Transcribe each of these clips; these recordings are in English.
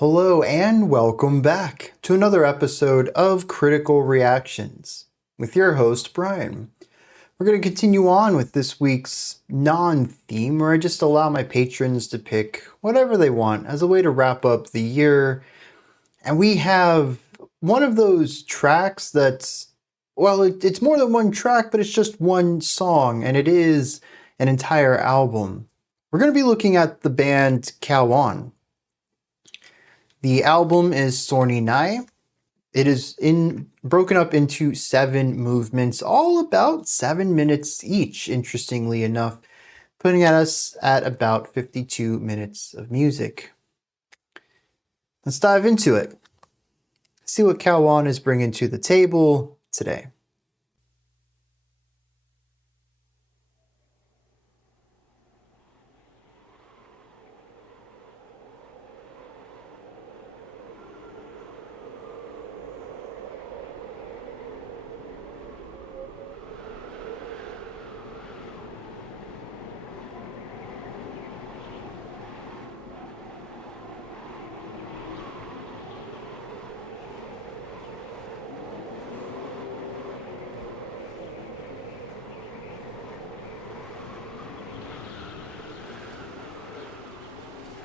Hello and welcome back to another episode of Critical Reactions with your host, Bryan. We're going to continue on with this week's non-theme where I just allow my patrons to pick whatever they want as a way to wrap up the year. And we have one of those tracks that's, well, it's more than one track, but it's just one song, and it is an entire album. We're going to be looking at the band KAUAN. The album is Sorni. It is broken up into 7 movements, all about 7 minutes each, interestingly enough, putting us at about 52 minutes of music. Let's dive into it. See what KAUAN is bringing to the table today.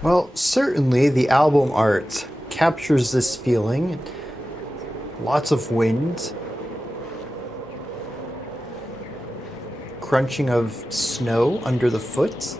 Well, certainly the album art captures this feeling. Lots of wind, crunching of snow under the foot.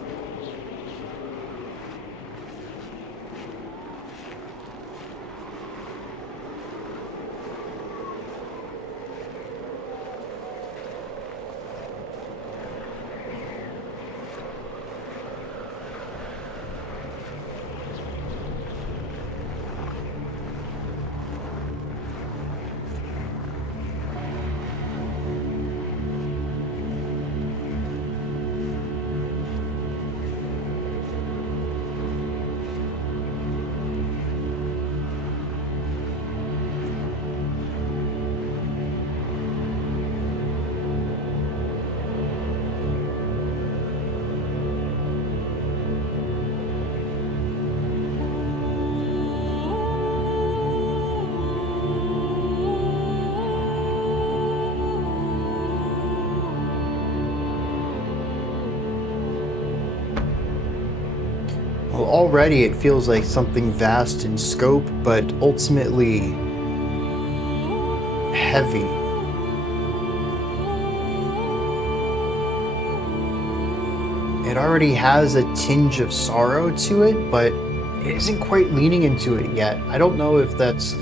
Well, already it feels like something vast in scope, but ultimately heavy. It already has a tinge of sorrow to it, but it isn't quite leaning into it yet. I don't know if that's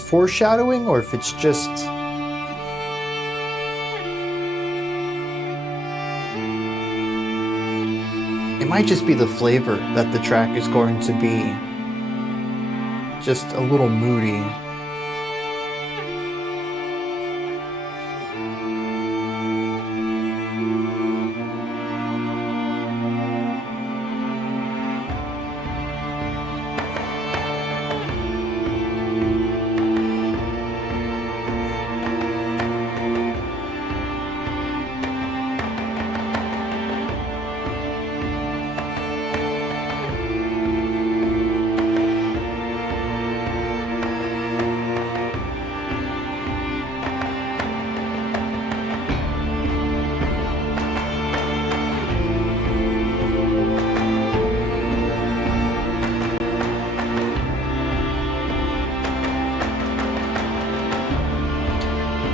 foreshadowing or if it's just it might just be the flavor that the track is going to be. Just a little moody.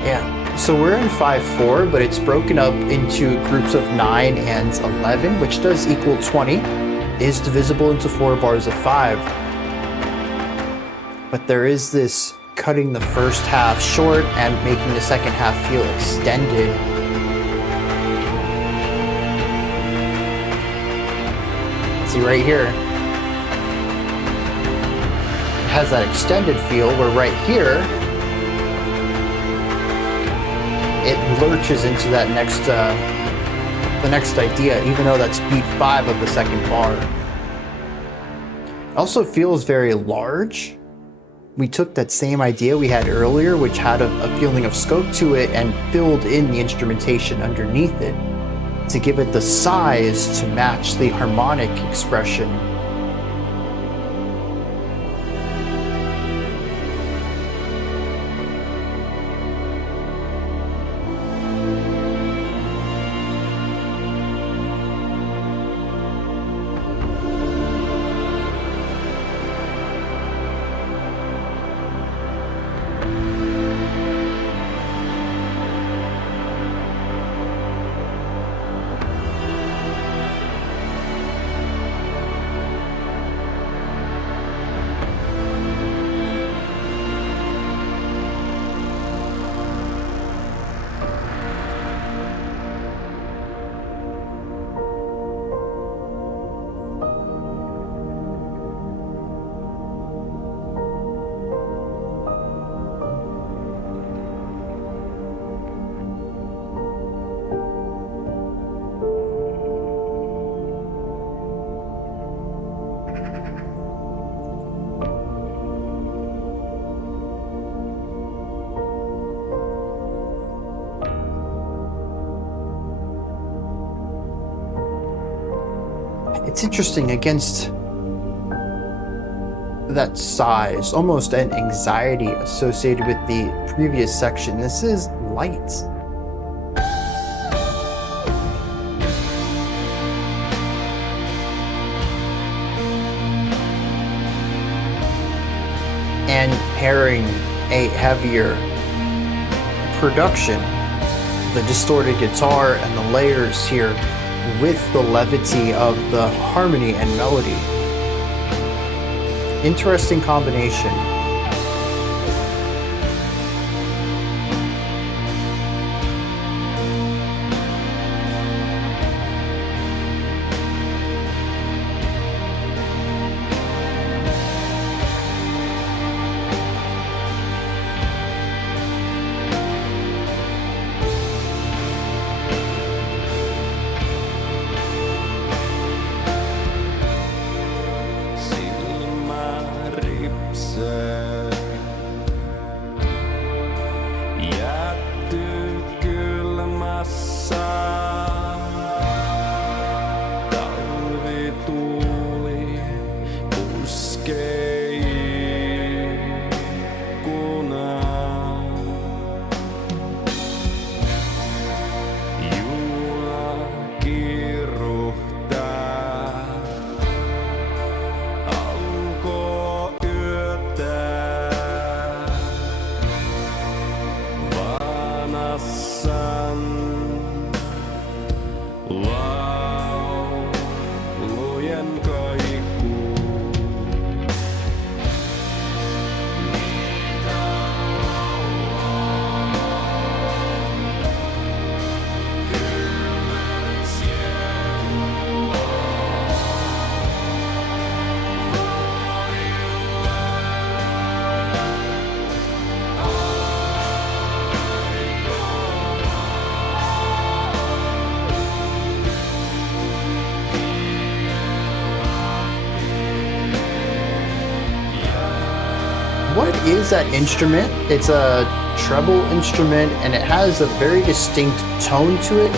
Yeah, so we're in 5/4, but it's broken up into groups of 9 and 11, which does equal 20, is divisible into 4 bars of 5. But there is this cutting the first half short and making the second half feel extended. See right here, it has that extended feel where right here, it lurches into that the next idea, even though that's beat 5 of the second bar. It also feels very large. We took that same idea we had earlier, which had a feeling of scope to it, and filled in the instrumentation underneath it to give it the size to match the harmonic expression It's interesting against that size, almost an anxiety associated with the previous section. This is light. And pairing a heavier production, the distorted guitar and the layers here with the levity of the harmony and melody. Interesting combination. What is that instrument? It's a treble instrument and it has a very distinct tone to it,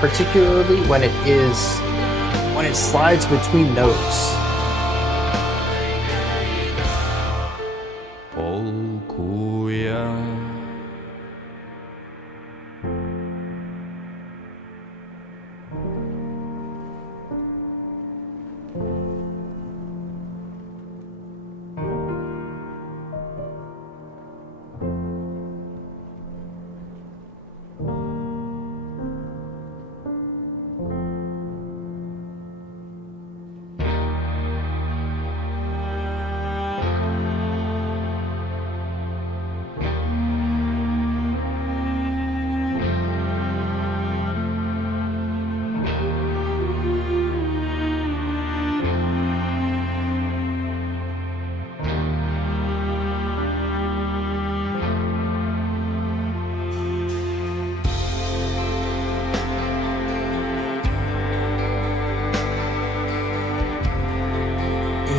particularly when it slides between notes.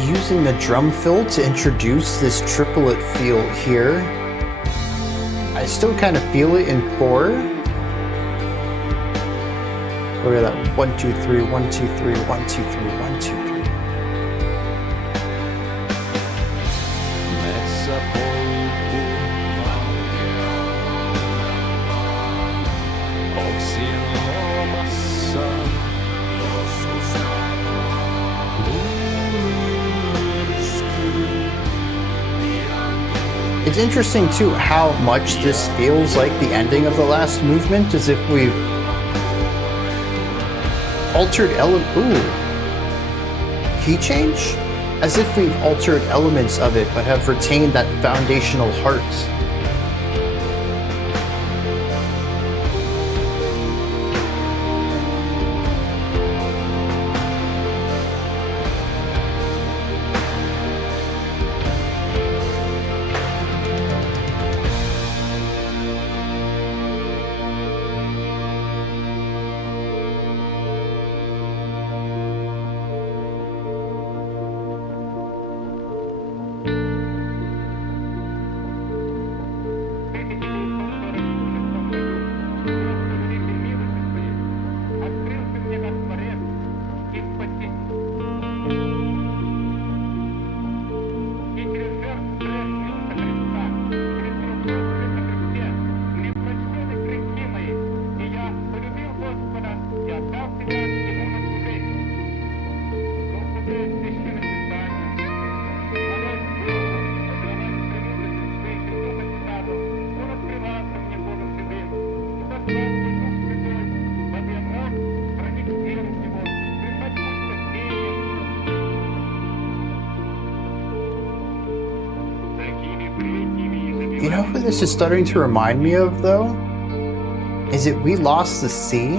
Using the drum fill to introduce this triplet feel here. I still kind of feel it in 4. Look at that 1 2 3 1 2 3 1 2 3 1 2 3. It's interesting too how much this feels like the ending of the last movement, as if we've altered key change? As if we've altered elements of it but have retained that foundational heart. You know who this is starting to remind me of, though? Is it We Lost the Sea?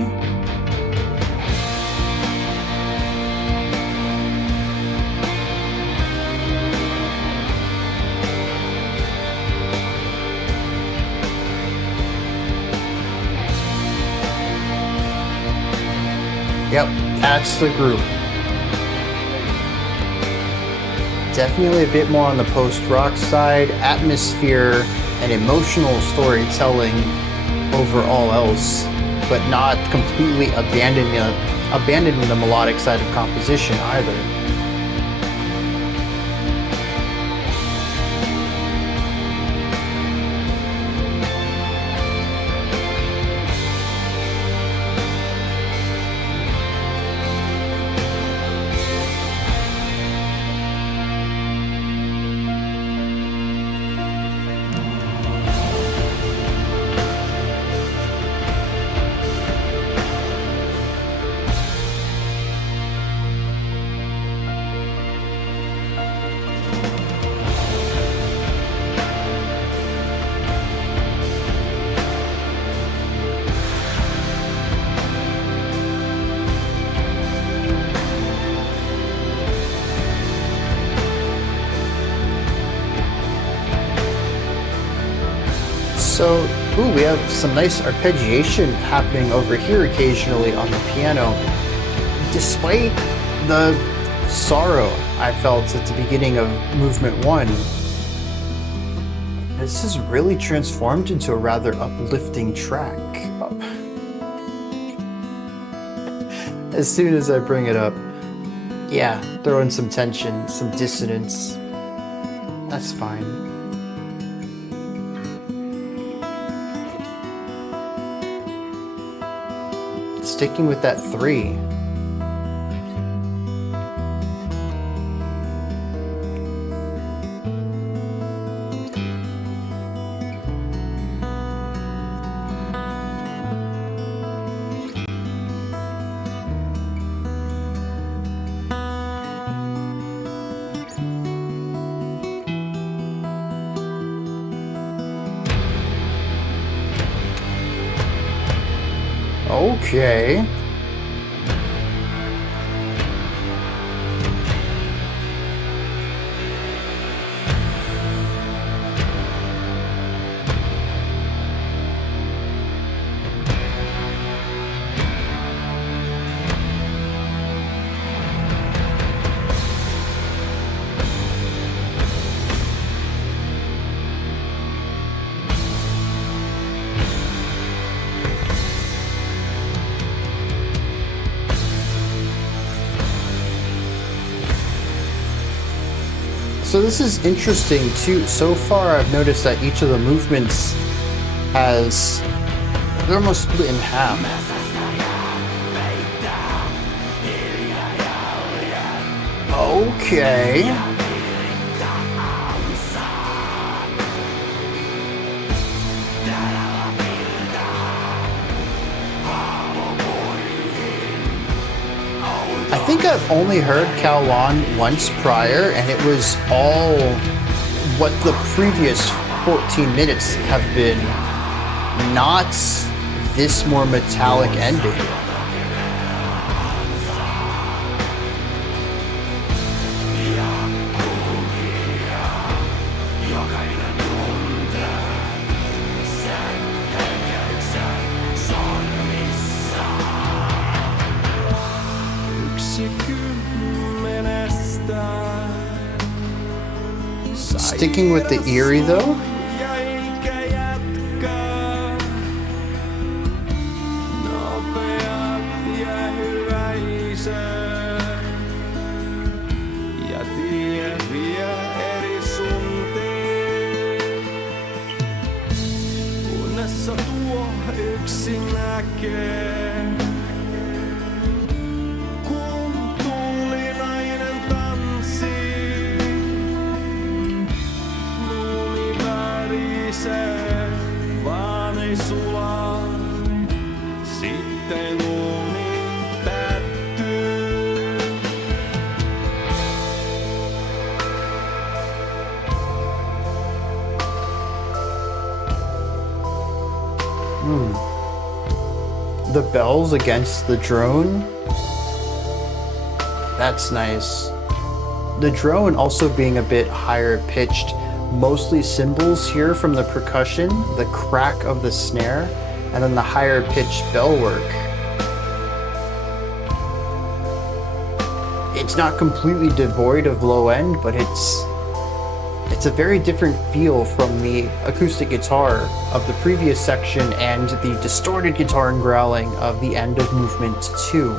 Yep, that's the group. Definitely a bit more on the post-rock side, atmosphere and emotional storytelling over all else, but not completely abandoning the melodic side of composition either. So, we have some nice arpeggiation happening over here occasionally on the piano. Despite the sorrow I felt at the beginning of movement 1, this has really transformed into a rather uplifting track. As soon as I bring it up, yeah, throw in some tension, some dissonance. That's fine. Sticking with that 3. Okay. So this is interesting too. So far I've noticed that each of the movements they're almost split in half. Okay. I think I've only heard KAUAN once prior, and it was all what the previous 14 minutes have been, not this more metallic ending. Sticking with the eerie though. the bells against the drone. That's nice. The drone also being a bit higher pitched, mostly cymbals here from the percussion, the crack of the snare, and then the higher pitched bell work. It's not completely devoid of low end, but it's a very different feel from the acoustic guitar of the previous section and the distorted guitar and growling of the end of movement 2.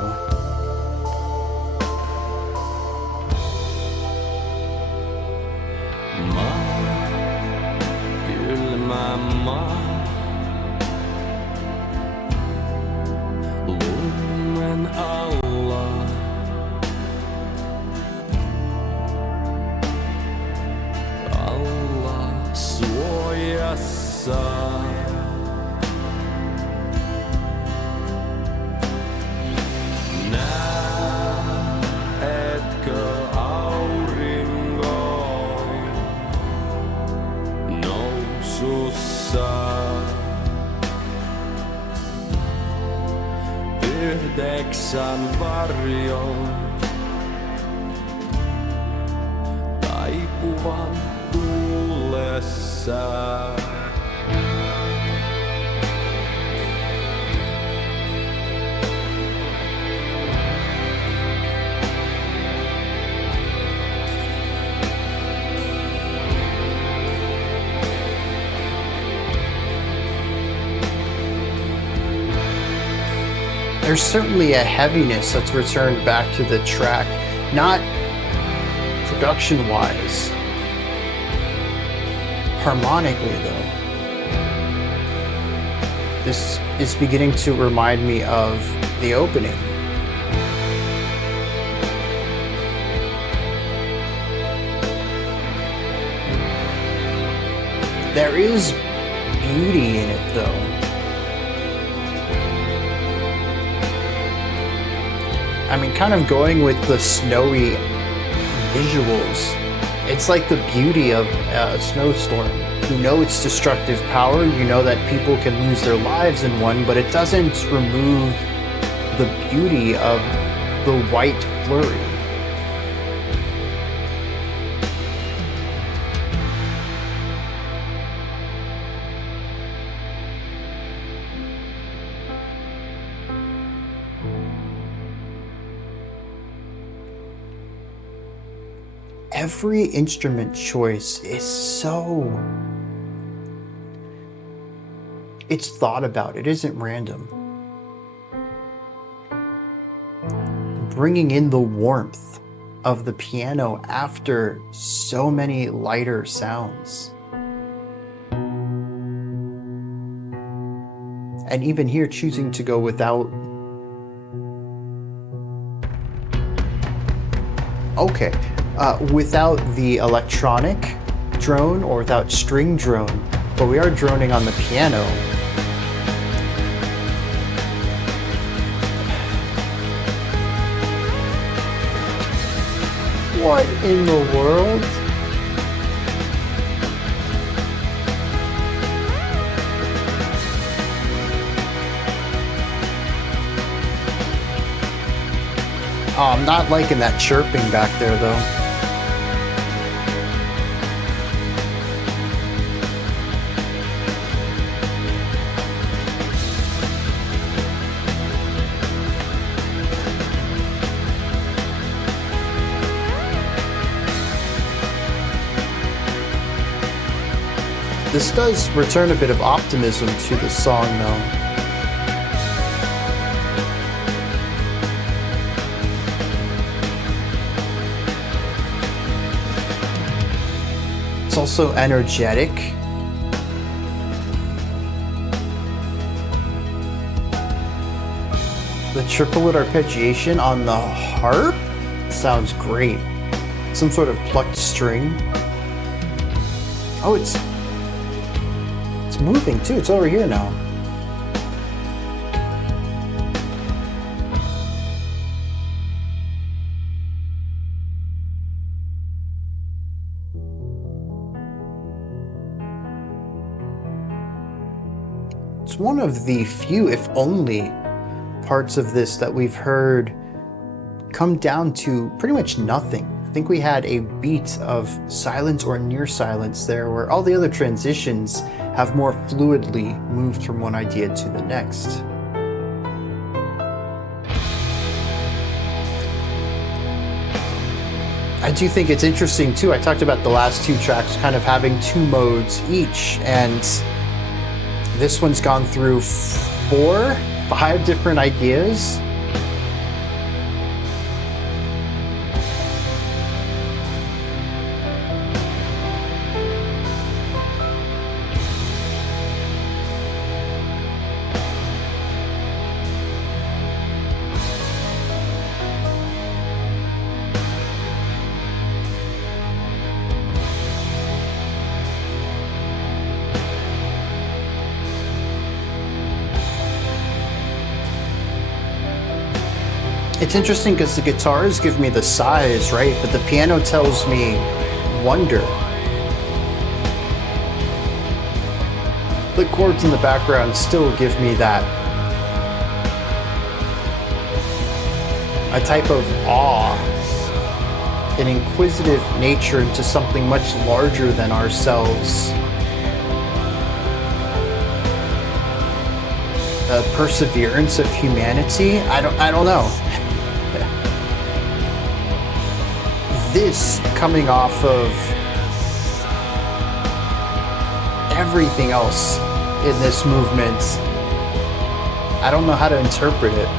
Yhdeksän varjon taipuvan tullessa. There's certainly a heaviness that's returned back to the track, not production-wise, harmonically though. This is beginning to remind me of the opening. There is beauty in it though. I mean, kind of going with the snowy visuals. It's like the beauty of a snowstorm. You know it's destructive power, you know that people can lose their lives in one, but it doesn't remove the beauty of the white flurry. Every instrument choice is it's thought about, it isn't random. Bringing in the warmth of the piano after so many lighter sounds. And even here choosing to go without. Okay. Without the electronic drone or without string drone, but we are droning on the piano. What in the world? Oh, I'm not liking that chirping back there though. This does return a bit of optimism to the song though. It's also energetic. The triplet arpeggiation on the harp sounds great. Some sort of plucked string. Oh, it's moving too. It's over here now. It's one of the few, if only, parts of this that we've heard come down to pretty much nothing. I think we had a beat of silence or near silence there, where all the other transitions have more fluidly moved from one idea to the next. I do think it's interesting too. I talked about the last two tracks kind of having two modes each, and this one's gone through 5 different ideas. It's interesting because the guitars give me the sighs, right? But the piano tells me wonder. The chords in the background still give me that, a type of awe, an inquisitive nature into something much larger than ourselves. The perseverance of humanity? I don't know. This coming off of everything else in this movement, I don't know how to interpret it.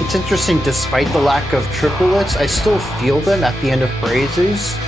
It's interesting, despite the lack of triplets, I still feel them at the end of phrases.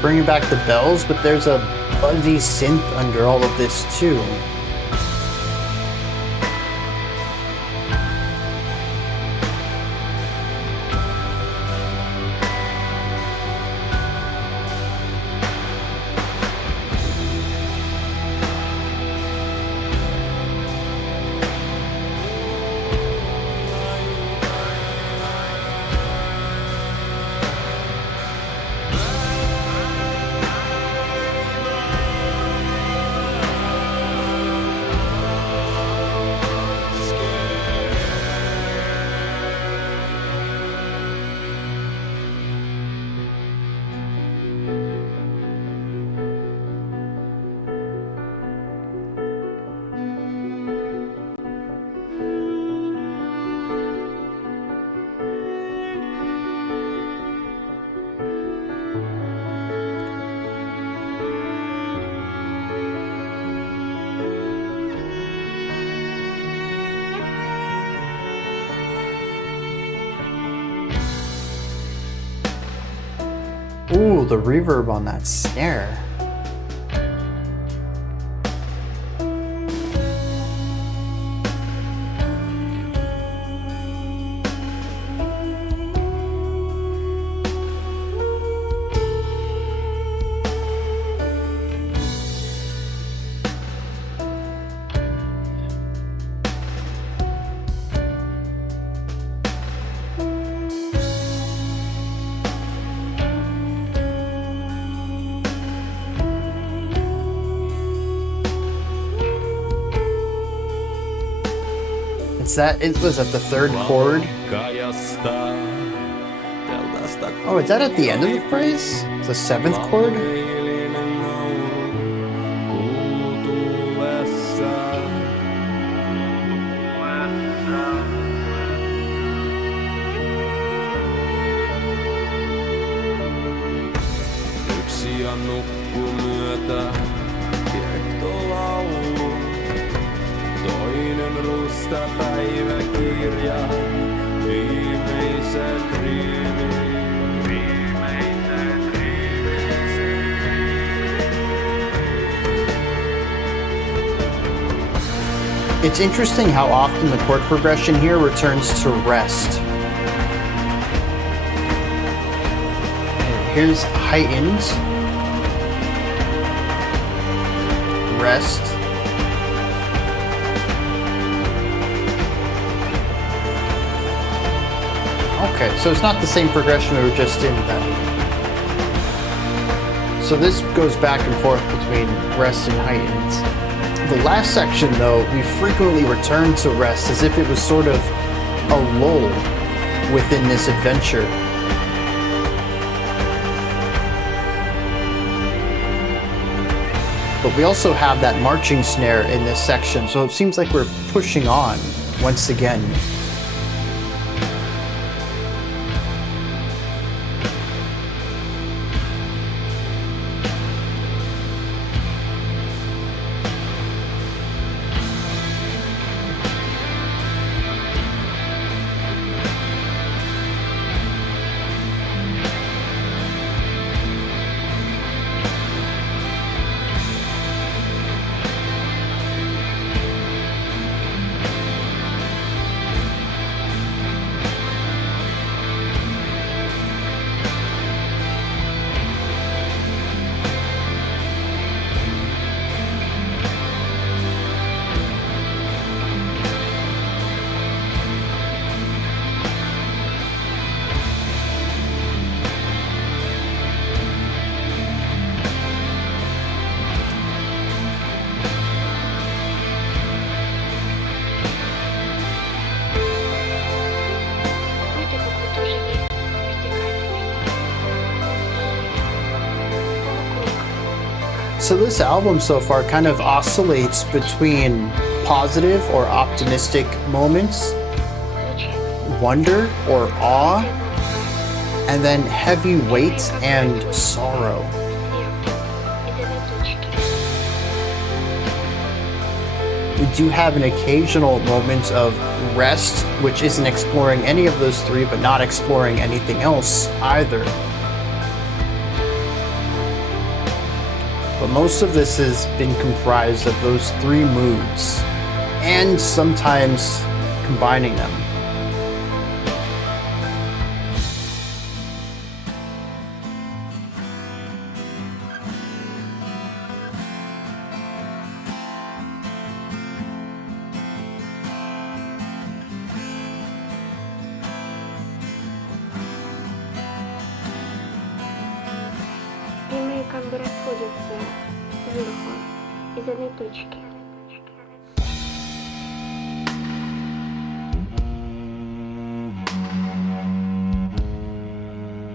Bringing back the bells, but there's a buzzy synth under all of this too. Ooh, the reverb on that snare. It was at the third chord. Oh, is that at the end of the phrase? It's the seventh chord? Päiväkirja, viimeisen It's interesting how often the chord progression here returns to rest. Here's heightened, rest, okay, so it's not the same progression we were just in then. So this goes back and forth between rest and heightened. The last section, though, we frequently return to rest as if it was sort of a lull within this adventure. But we also have that marching snare in this section, so it seems like we're pushing on once again. So this album so far kind of oscillates between positive or optimistic moments, wonder or awe, and then heavy weight and sorrow. We do have an occasional moment of rest, which isn't exploring any of those three, but not exploring anything else either. But most of this has been comprised of those three moods, and sometimes combining them. Как бы расходятся сверху из одной точки.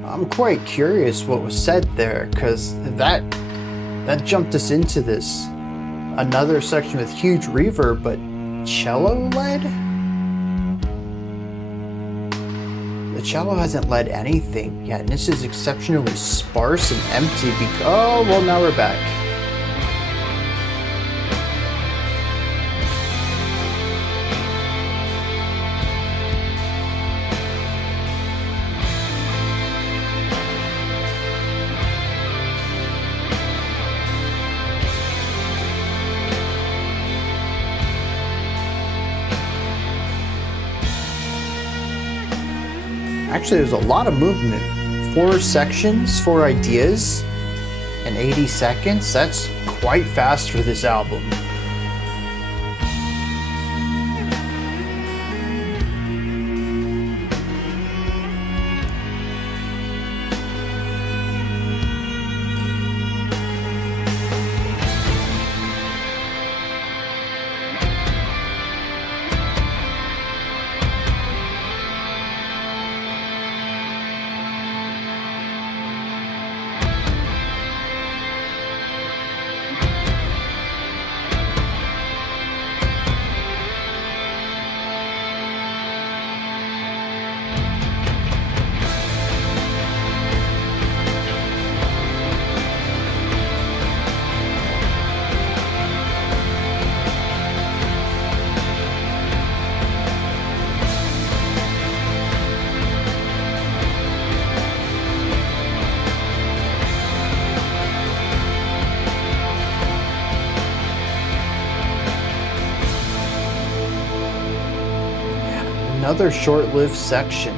I'm quite curious what was said there, because that jumped us into this another section with huge reverb, but cello led? The cello hasn't led anything yet, and this is exceptionally sparse and empty because, oh, well, now we're back. Actually, there's a lot of movement. 4 sections, 4 ideas, and 80 seconds. That's quite fast for this album. Another short-lived section.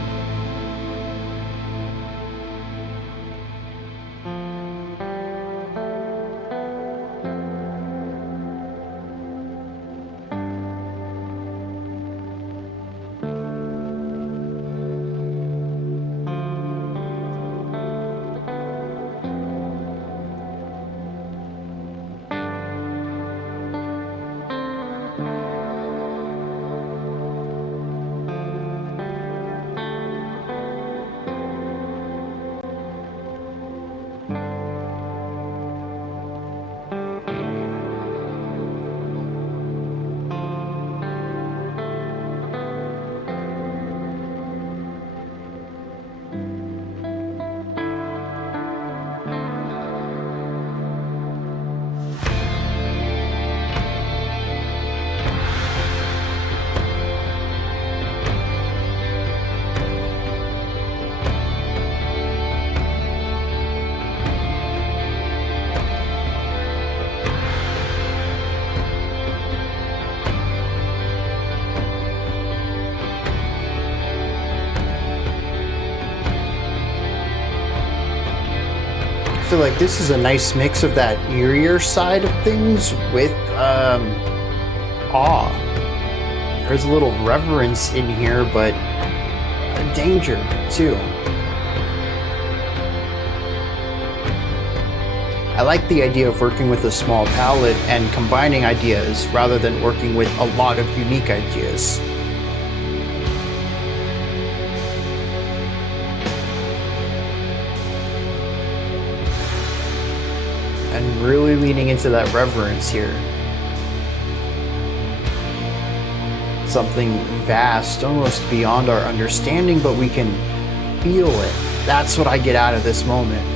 I feel like this is a nice mix of that eerier side of things with awe. There's a little reverence in here, but a danger too. I like the idea of working with a small palette and combining ideas rather than working with a lot of unique ideas. And really leaning into that reverence here. Something vast, almost beyond our understanding, but we can feel it. That's what I get out of this moment.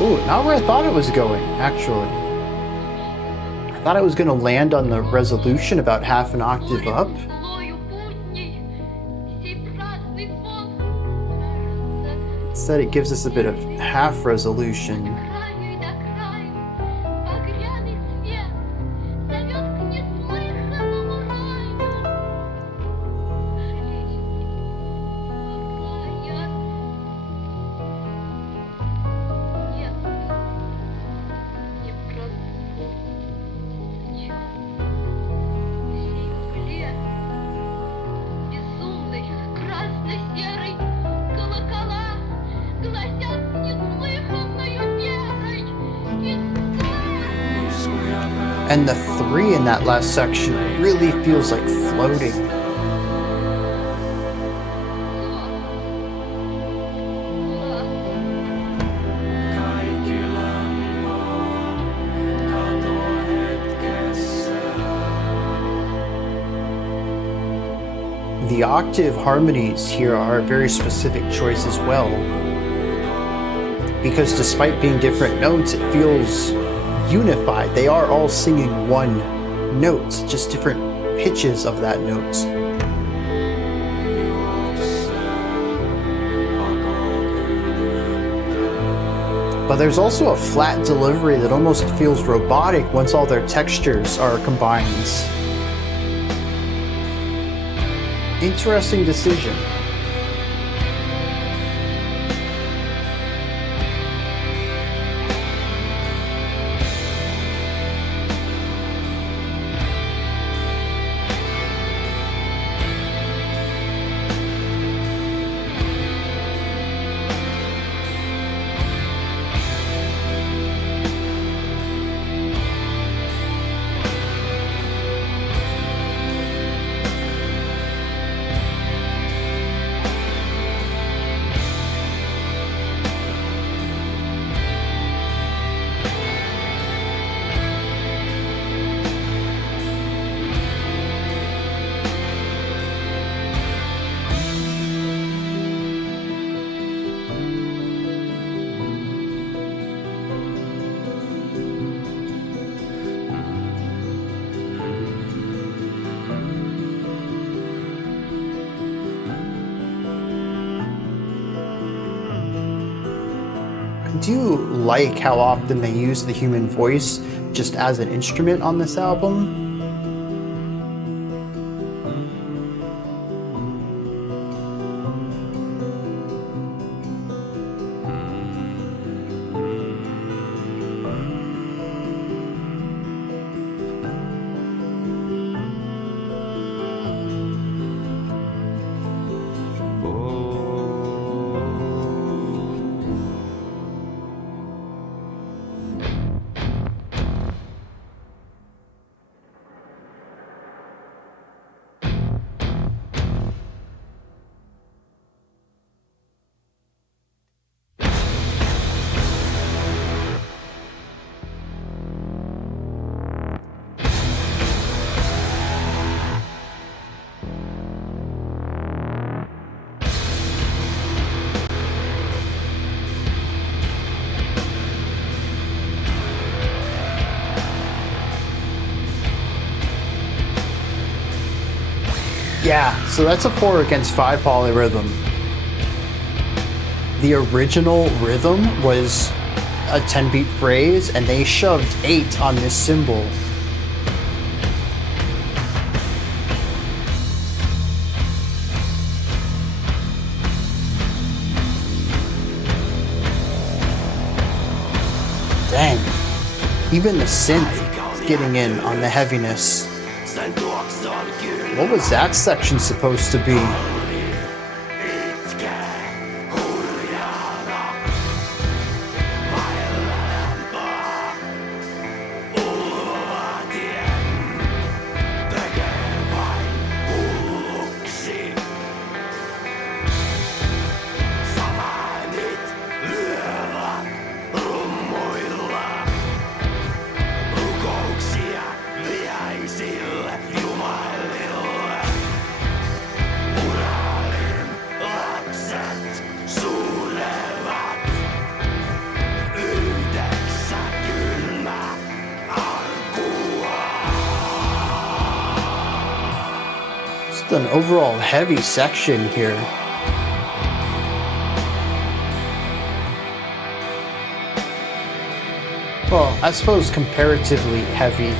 Ooh, not where I thought it was going, actually. I thought it was going to land on the resolution about half an octave up. Instead, it gives us a bit of half resolution. And the 3 in that last section really feels like floating. The octave harmonies here are a very specific choice as well, because despite being different notes, it feels unified. They are all singing one note, just different pitches of that note. But there's also a flat delivery that almost feels robotic once all their textures are combined. Interesting decision. Do you like how often they use the human voice just as an instrument on this album? Yeah, so that's a 4 against 5 polyrhythm. The original rhythm was a 10-beat phrase, and they shoved 8 on this cymbal. Dang. Even the synth is getting in on the heaviness. What was that section supposed to be? An overall heavy section here. Well, I suppose comparatively heavy.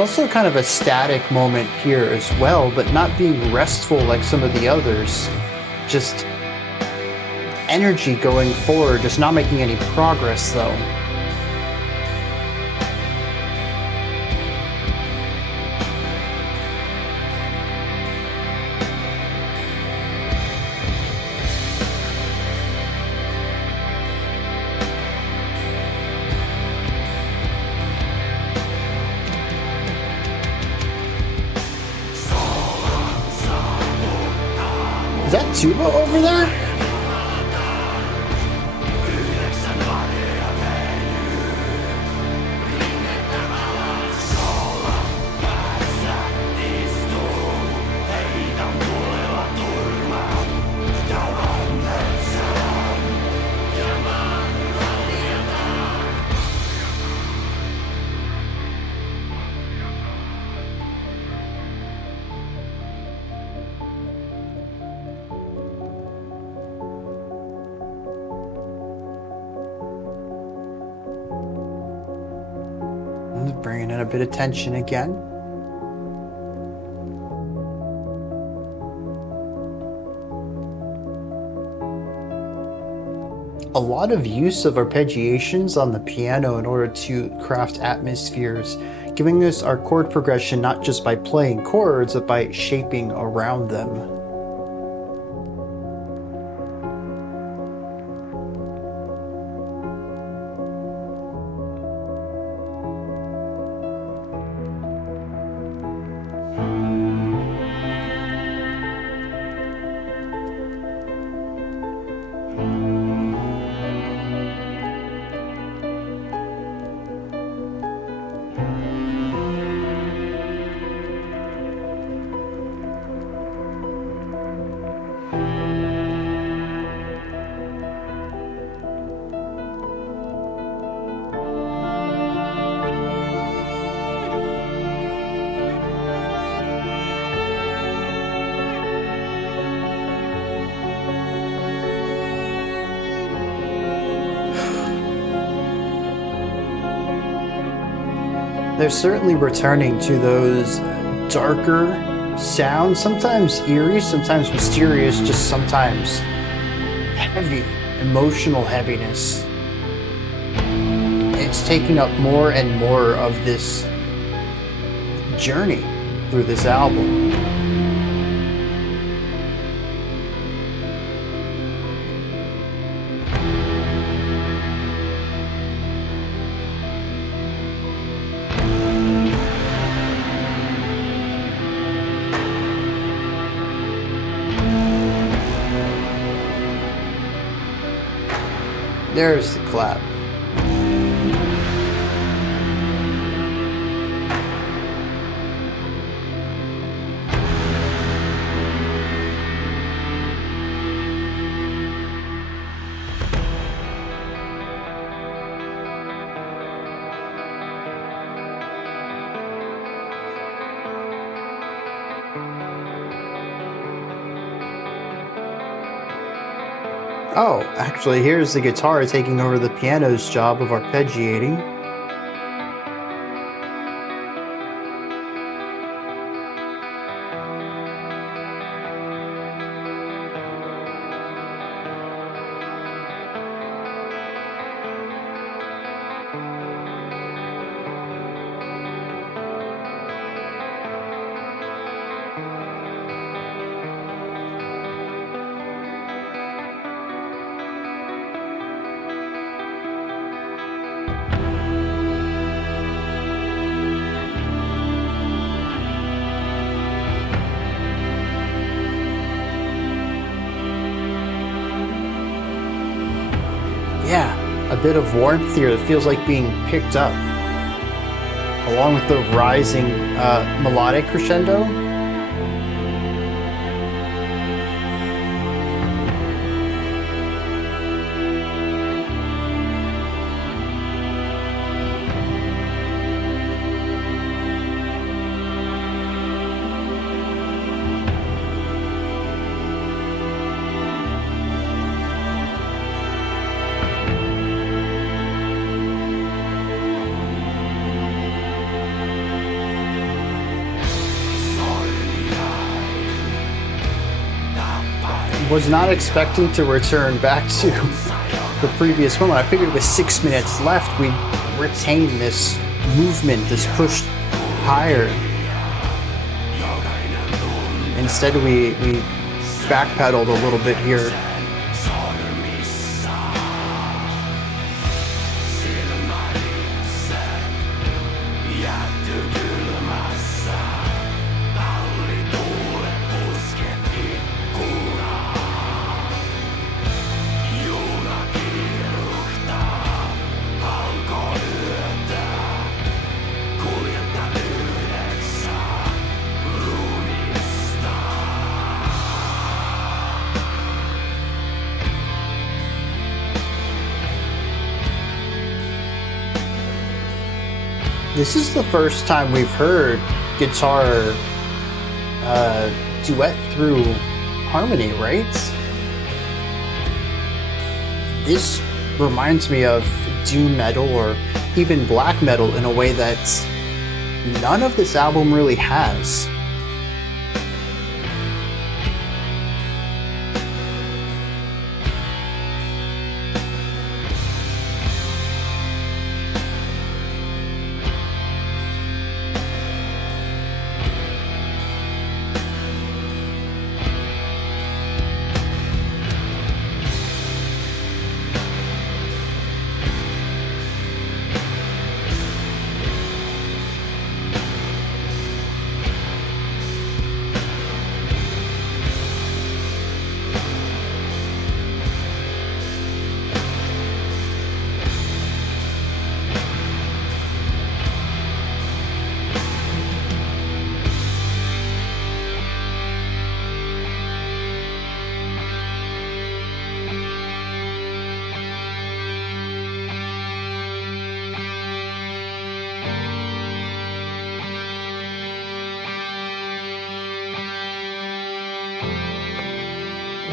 It's also kind of a static moment here as well, but not being restful like some of the others. Just energy going forward, just not making any progress though. that tuba over there? Bringing in a bit of tension again. A lot of use of arpeggiations on the piano in order to craft atmospheres, giving us our chord progression not just by playing chords, but by shaping around them. They're certainly returning to those darker sounds, sometimes eerie, sometimes mysterious, just sometimes heavy, emotional heaviness. It's taking up more and more of this journey through this album. There's the clap. Oh, actually, here's the guitar taking over the piano's job of arpeggiating. Yeah, a bit of warmth here that feels like being picked up, along with the rising melodic crescendo. Was not expecting to return back to the previous one. I figured with 6 minutes left, we'd retain this movement, this push higher. Instead, we backpedaled a little bit here. This is the first time we've heard guitar duet through harmony, right? This reminds me of doom metal or even black metal in a way that none of this album really has.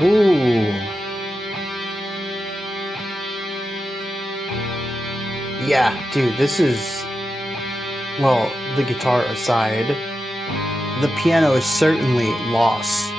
Ooh. Yeah, dude, this is, well, the guitar aside, the piano is certainly lost.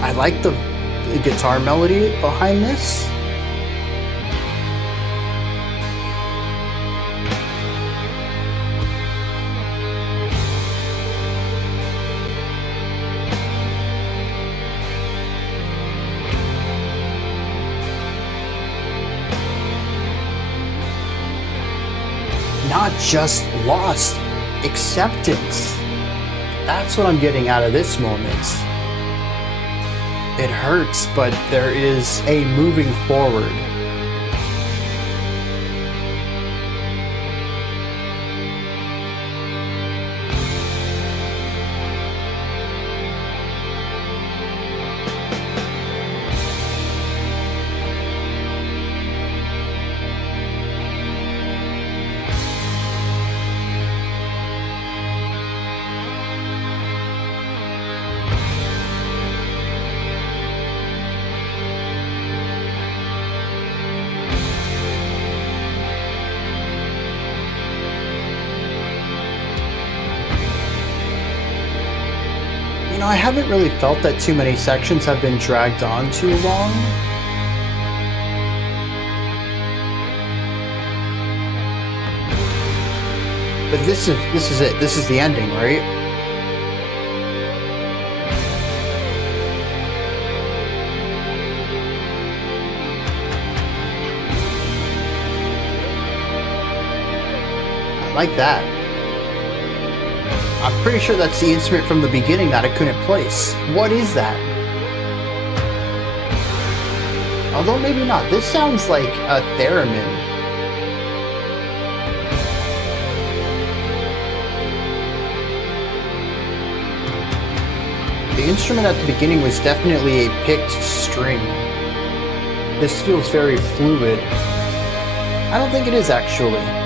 I like the guitar melody behind this. Not just lost, acceptance. That's what I'm getting out of this moment. It hurts, but there is a moving forward. You know, I haven't really felt that too many sections have been dragged on too long. But this is it. This is the ending, right? I like that. I'm pretty sure that's the instrument from the beginning that I couldn't place. What is that? Although maybe not. This sounds like a theremin. The instrument at the beginning was definitely a picked string. This feels very fluid. I don't think it is actually.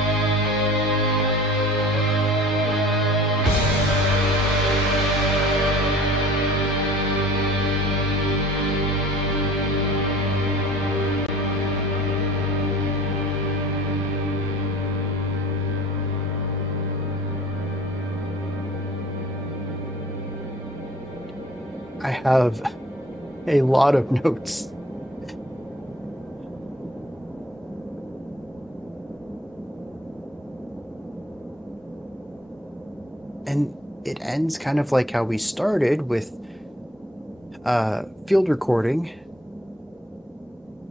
I have a lot of notes. And it ends kind of like how we started, with field recording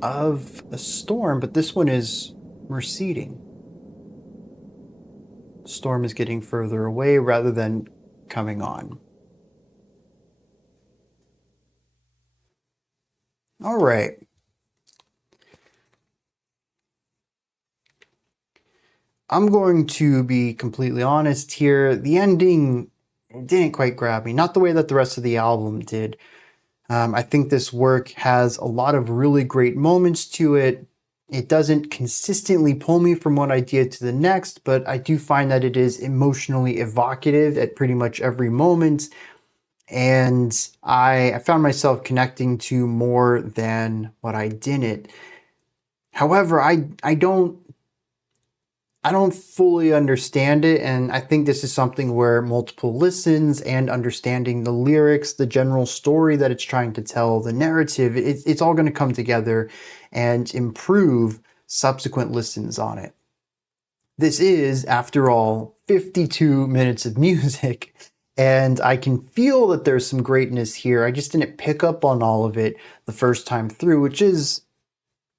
of a storm, but this one is receding. Storm is getting further away rather than coming on. All right. I'm going to be completely honest here. The ending didn't quite grab me, not the way that the rest of the album did. I think this work has a lot of really great moments to it. It doesn't consistently pull me from one idea to the next, but I do find that it is emotionally evocative at pretty much every moment. And I found myself connecting to more than what I didn't. However, I don't fully understand it, and I think this is something where multiple listens and understanding the lyrics, the general story that it's trying to tell, the narrative, it's all going to come together and improve subsequent listens on it. This is, after all, 52 minutes of music, and I can feel that there's some greatness here. I just didn't pick up on all of it the first time through, which is,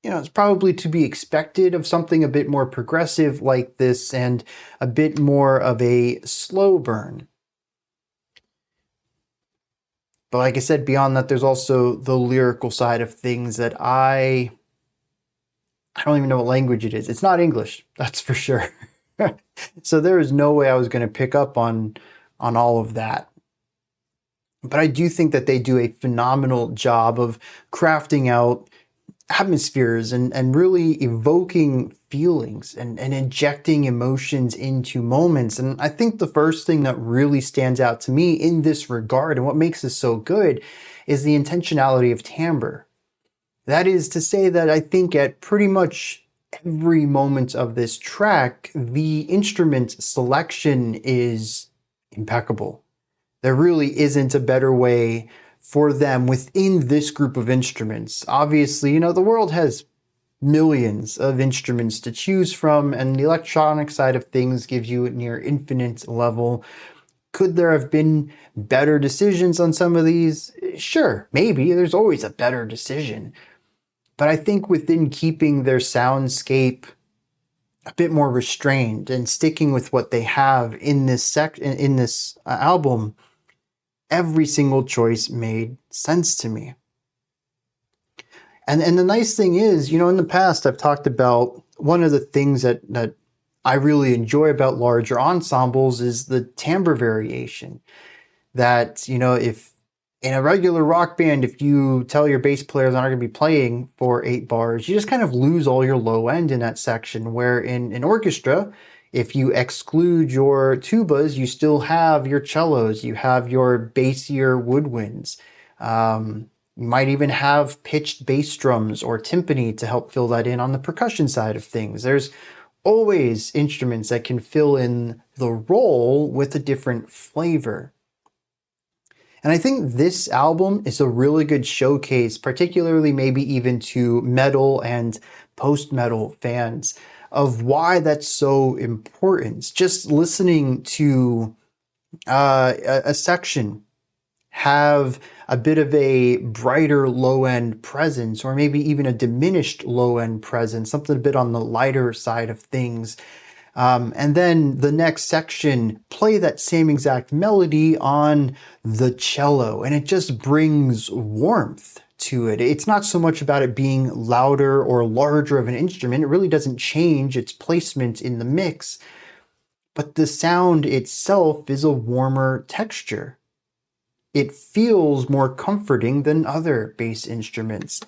it's probably to be expected of something a bit more progressive like this and a bit more of a slow burn. But like I said, beyond that, there's also the lyrical side of things that I don't even know what language it is. It's not English, that's for sure. So there is no way I was going to pick up on all of that. But I do think that they do a phenomenal job of crafting out atmospheres and really evoking feelings and injecting emotions into moments. And I think the first thing that really stands out to me in this regard and what makes this so good is the intentionality of timbre. That is to say that I think at pretty much every moment of this track, the instrument selection is impeccable. There really isn't a better way for them within this group of instruments. Obviously, the world has millions of instruments to choose from, and the electronic side of things gives you a near infinite level. Could there have been better decisions on some of these? Sure, maybe. There's always a better decision. But I think within keeping their soundscape a bit more restrained and sticking with what they have in this album, every single choice made sense to me. And the nice thing is, in the past, I've talked about one of the things that I really enjoy about larger ensembles is the timbre variation. That, if in a regular rock band, if you tell your bass players aren't going to be playing for 8 bars, you just kind of lose all your low end in that section. Where in an orchestra, if you exclude your tubas, you still have your cellos, you have your bassier woodwinds. You might even have pitched bass drums or timpani to help fill that in on the percussion side of things. There's always instruments that can fill in the role with a different flavor. And I think this album is a really good showcase, particularly maybe even to metal and post-metal fans, of why that's so important. Just listening to a section have a bit of a brighter low-end presence, or maybe even a diminished low-end presence, something a bit on the lighter side of things. And then the next section, play that same exact melody on the cello, and it just brings warmth to it. It's not so much about it being louder or larger of an instrument. It really doesn't change its placement in the mix, but the sound itself is a warmer texture. It feels more comforting than other bass instruments.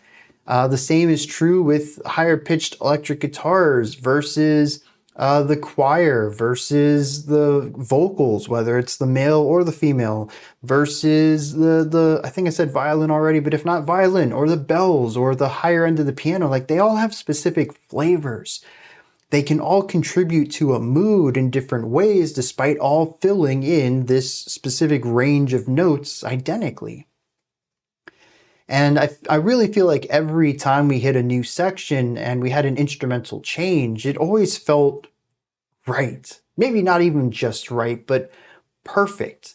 The same is true with higher pitched electric guitars versus the choir versus the vocals, whether it's the male or the female, versus I think I said violin already, but if not violin, or the bells, or the higher end of the piano, like they all have specific flavors. They can all contribute to a mood in different ways, despite all filling in this specific range of notes identically. And I really feel like every time we hit a new section and we had an instrumental change, it always felt right. Maybe not even just right, but perfect.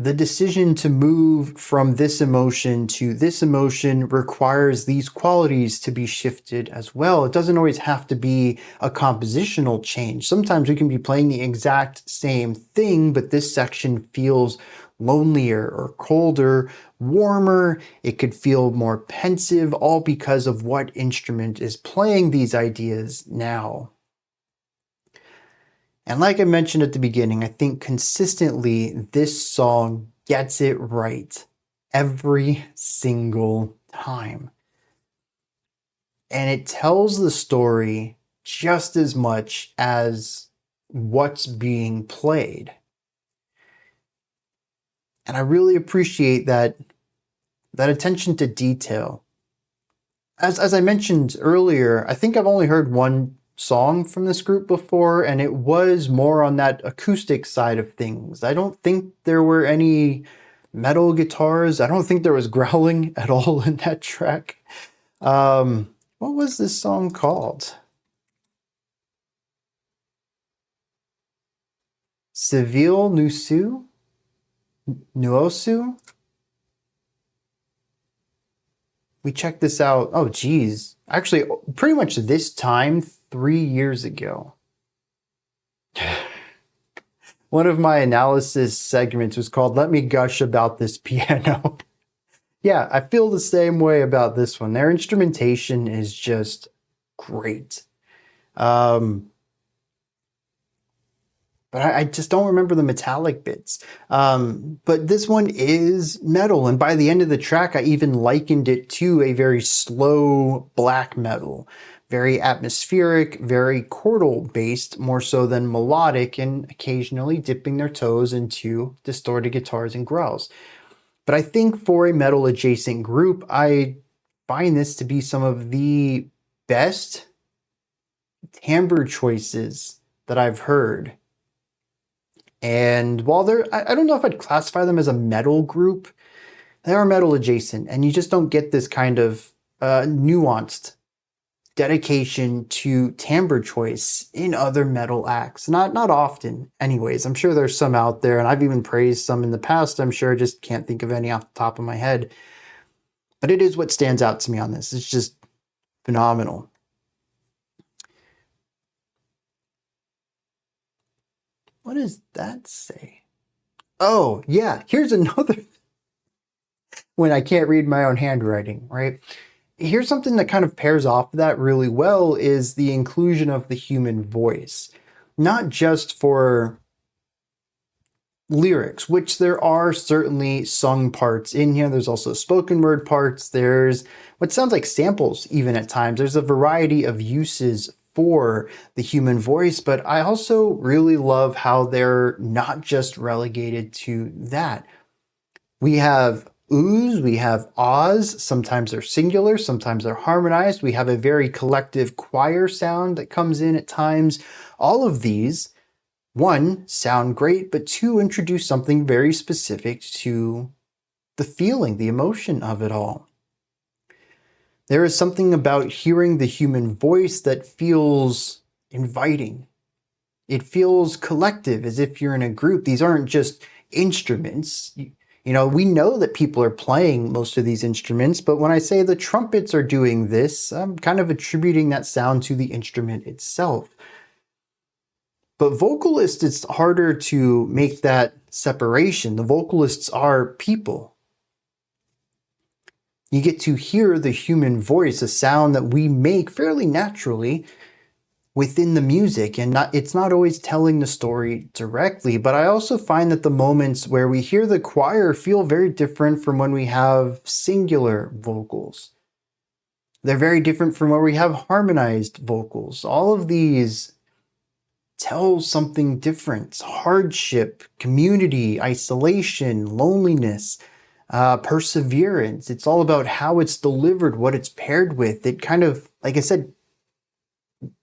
The decision to move from this emotion to this emotion requires these qualities to be shifted as well. It doesn't always have to be a compositional change. Sometimes we can be playing the exact same thing, but this section feels lonelier or colder, warmer. It could feel more pensive, all because of what instrument is playing these ideas now. And like I mentioned at the beginning, I think consistently this song gets it right every single time. And it tells the story just as much as what's being played. And I really appreciate that attention to detail. As I mentioned earlier, I think I've only heard one song from this group before, and it was more on that acoustic side of things. I don't think there were any metal guitars. I don't think there was growling at all in that track. What was this song called? Civil Nusu? Nuosu? We checked this out, oh geez, actually pretty much this time 3 years ago. One of my analysis segments was called Let Me Gush About This Piano. Yeah, I feel the same way about this one. Their instrumentation is just great. But I just don't remember the metallic bits. But this one is metal, and by the end of the track, I even likened it to a very slow black metal. Very atmospheric, very chordal based, more so than melodic, and occasionally dipping their toes into distorted guitars and growls. But I think for a metal adjacent group, I find this to be some of the best timbre choices that I've heard. And while I don't know if I'd classify them as a metal group, they are metal adjacent, and you just don't get this kind of nuanced dedication to timbre choice in other metal acts. Not often, anyways. I'm sure there's some out there, and I've even praised some in the past. I'm sure I just can't think of any off the top of my head. But it is what stands out to me on this. It's just phenomenal. What does that say? Oh, yeah, here's another when I can't read my own handwriting, right? Here's something that kind of pairs off that really well is the inclusion of the human voice. Not just for lyrics, which there are certainly sung parts in here. There's also spoken word parts. There's what sounds like samples even at times. There's a variety of uses for the human voice, but I also really love how they're not just relegated to that. We have oohs, we have ahs, sometimes they're singular, sometimes they're harmonized. We have a very collective choir sound that comes in at times. All of these, one, sound great, but two, introduce something very specific to the feeling, the emotion of it all. There is something about hearing the human voice that feels inviting. It feels collective, as if you're in a group. These aren't just instruments. You know, we know that people are playing most of these instruments, but when I say the trumpets are doing this, I'm kind of attributing that sound to the instrument itself. But vocalists, it's harder to make that separation. The vocalists are people. You get to hear the human voice, a sound that we make fairly naturally within the music, and it's not always telling the story directly, but I also find that the moments where we hear the choir feel very different from when we have singular vocals. They're very different from where we have harmonized vocals. All of these tell something different. Hardship, community, isolation, loneliness, perseverance. It's all about how it's delivered, what it's paired with. It kind of, like I said,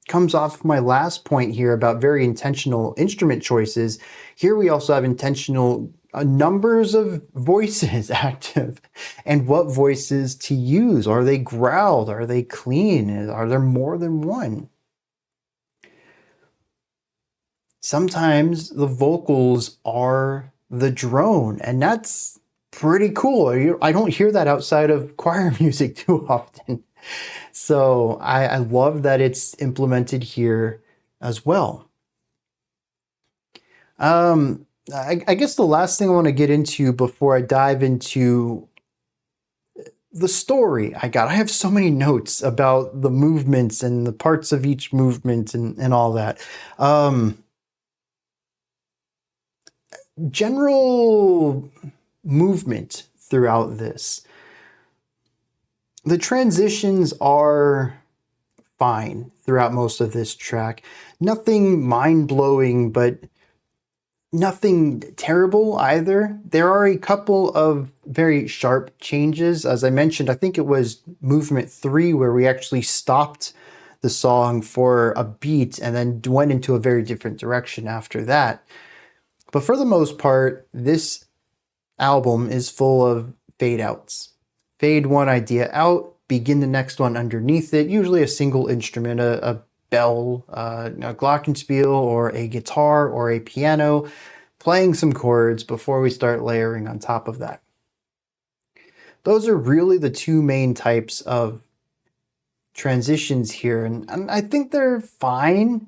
comes off my last point here about very intentional instrument choices. Here we also have intentional numbers of voices active and what voices to use. Are they growled? Are they clean? Are there more than one? Sometimes the vocals are the drone, and that's pretty cool. I don't hear that outside of choir music too often. So I love that it's implemented here as well. I guess the last thing I want to get into before I dive into the story I have so many notes about the movements and the parts of each movement and all that. General movement throughout this. The transitions are fine throughout most of this track. Nothing mind-blowing, but nothing terrible either. There are a couple of very sharp changes. As I mentioned, I think it was movement 3 where we actually stopped the song for a beat and then went into a very different direction after that. But for the most part, this album is full of fade outs. Fade one idea out, begin the next one underneath it, usually a single instrument, a bell, a glockenspiel, or a guitar, or a piano, playing some chords before we start layering on top of that. Those are really the two main types of transitions here, and I think they're fine.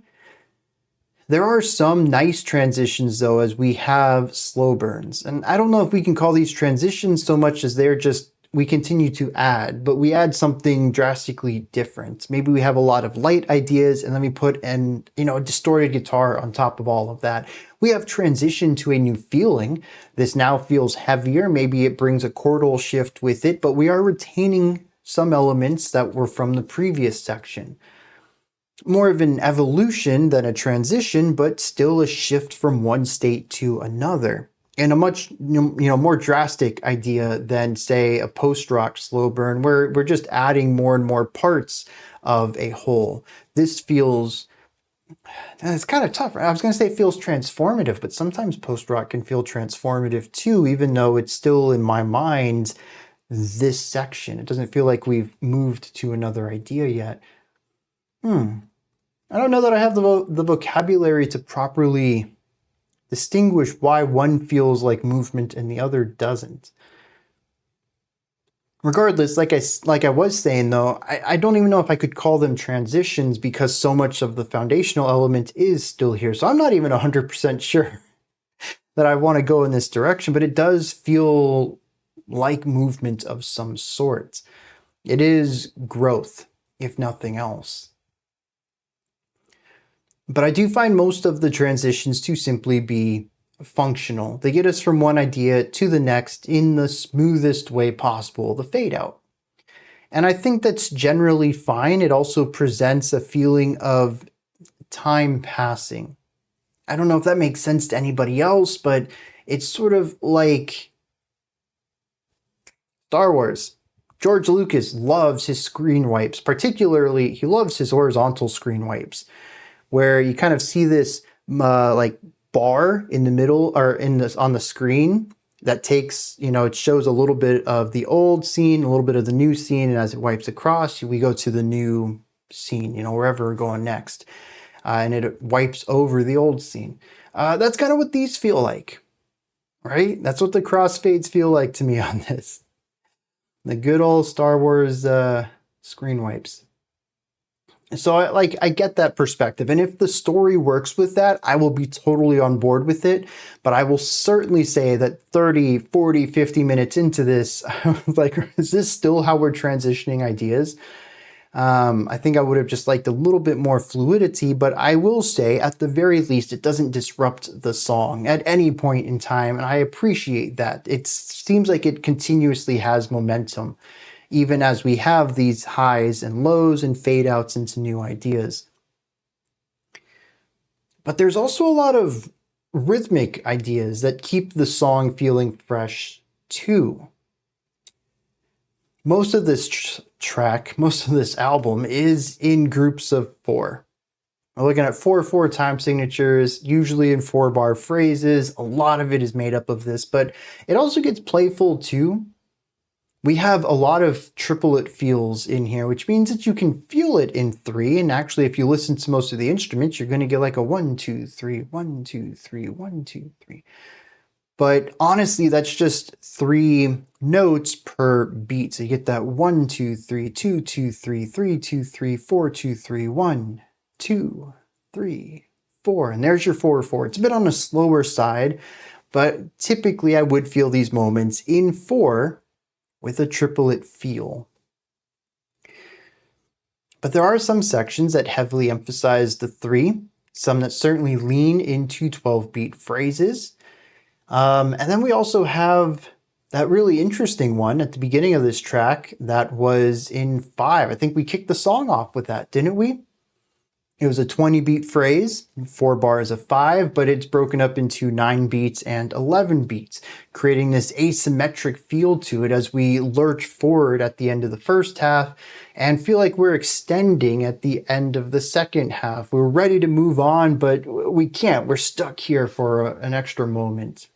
There are some nice transitions though, as we have slow burns. And I don't know if we can call these transitions so much as they're just, we continue to add, but we add something drastically different. Maybe we have a lot of light ideas and then we put a distorted guitar on top of all of that. We have transition to a new feeling. This now feels heavier. Maybe it brings a chordal shift with it, but we are retaining some elements that were from the previous section. More of an evolution than a transition, but still a shift from one state to another. And a much more drastic idea than, say, a post-rock slow burn, where we're just adding more and more parts of a whole. This feels, it's kind of tough. I was going to say it feels transformative, but sometimes post-rock can feel transformative too, even though it's still in my mind this section. It doesn't feel like we've moved to another idea yet. I don't know that I have the vocabulary to properly distinguish why one feels like movement and the other doesn't. Regardless, like I was saying though, I don't even know if I could call them transitions because so much of the foundational element is still here. So I'm not even 100% sure that I want to go in this direction, but it does feel like movement of some sort. It is growth, if nothing else. But I do find most of the transitions to simply be functional. They get us from one idea to the next in the smoothest way possible, the fade out. And I think that's generally fine. It also presents a feeling of time passing. I don't know if that makes sense to anybody else, but it's sort of like Star Wars. George Lucas loves his screen wipes, particularly he loves his horizontal screen wipes, where you kind of see this like bar in the middle or on the screen that takes, it shows a little bit of the old scene, a little bit of the new scene, and as it wipes across, we go to the new scene, wherever we're going next, and it wipes over the old scene. That's kind of what these feel like, right? That's what the crossfades feel like to me on this. The good old Star Wars screen wipes. So I get that perspective. And if the story works with that, I will be totally on board with it. But I will certainly say that 30, 40, 50 minutes into this, I was like, is this still how we're transitioning ideas? I think I would have just liked a little bit more fluidity, but I will say at the very least, it doesn't disrupt the song at any point in time. And I appreciate that. It seems like it continuously has momentum, even as we have these highs and lows and fade outs into new ideas. But there's also a lot of rhythmic ideas that keep the song feeling fresh too. Most of this track, most of this album is in groups of 4. We're looking at 4/4 time signatures, usually in 4-bar phrases. A lot of it is made up of this, but it also gets playful too. We have a lot of triplet feels in here, which means that you can feel it in 3. And actually, if you listen to most of the instruments, you're going to get like a 1, 2, 3, 1, 2, 3, 1, 2, 3. But honestly, that's just 3 notes per beat. So you get that 1, 2, 3, 2, 2, 3, 3, 2, 3, 4, 2, 3, 1, 2, 3, 4. And there's your 4, 4. It's a bit on the slower side, but typically I would feel these moments in 4 with a triplet feel. But there are some sections that heavily emphasize the 3, some that certainly lean into 12-beat phrases. And then we also have that really interesting one at the beginning of this track that was in 5. I think we kicked the song off with that, didn't we? It was a 20-beat phrase, 4 bars of 5, but it's broken up into 9 beats and 11 beats, creating this asymmetric feel to it as we lurch forward at the end of the first half and feel like we're extending at the end of the second half. We're ready to move on, but we can't. We're stuck here for an extra moment.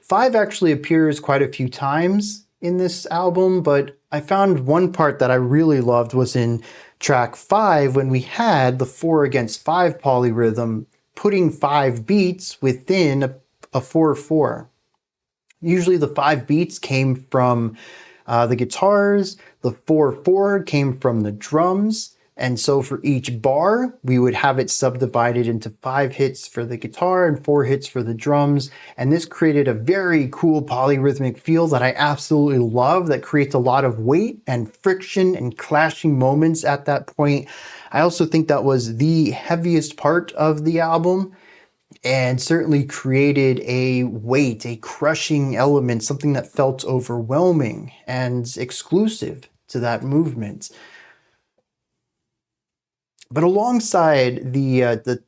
5 actually appears quite a few times in this album, but I found one part that I really loved was in track 5 when we had the 4 against 5 polyrhythm, putting 5 beats within a 4/4. Usually the 5 beats came from the guitars, the 4/4 came from the drums, and so for each bar, we would have it subdivided into 5 hits for the guitar and 4 hits for the drums. And this created a very cool polyrhythmic feel that I absolutely love, that creates a lot of weight and friction and clashing moments at that point. I also think that was the heaviest part of the album and certainly created a weight, a crushing element, something that felt overwhelming and exclusive to that movement. But alongside the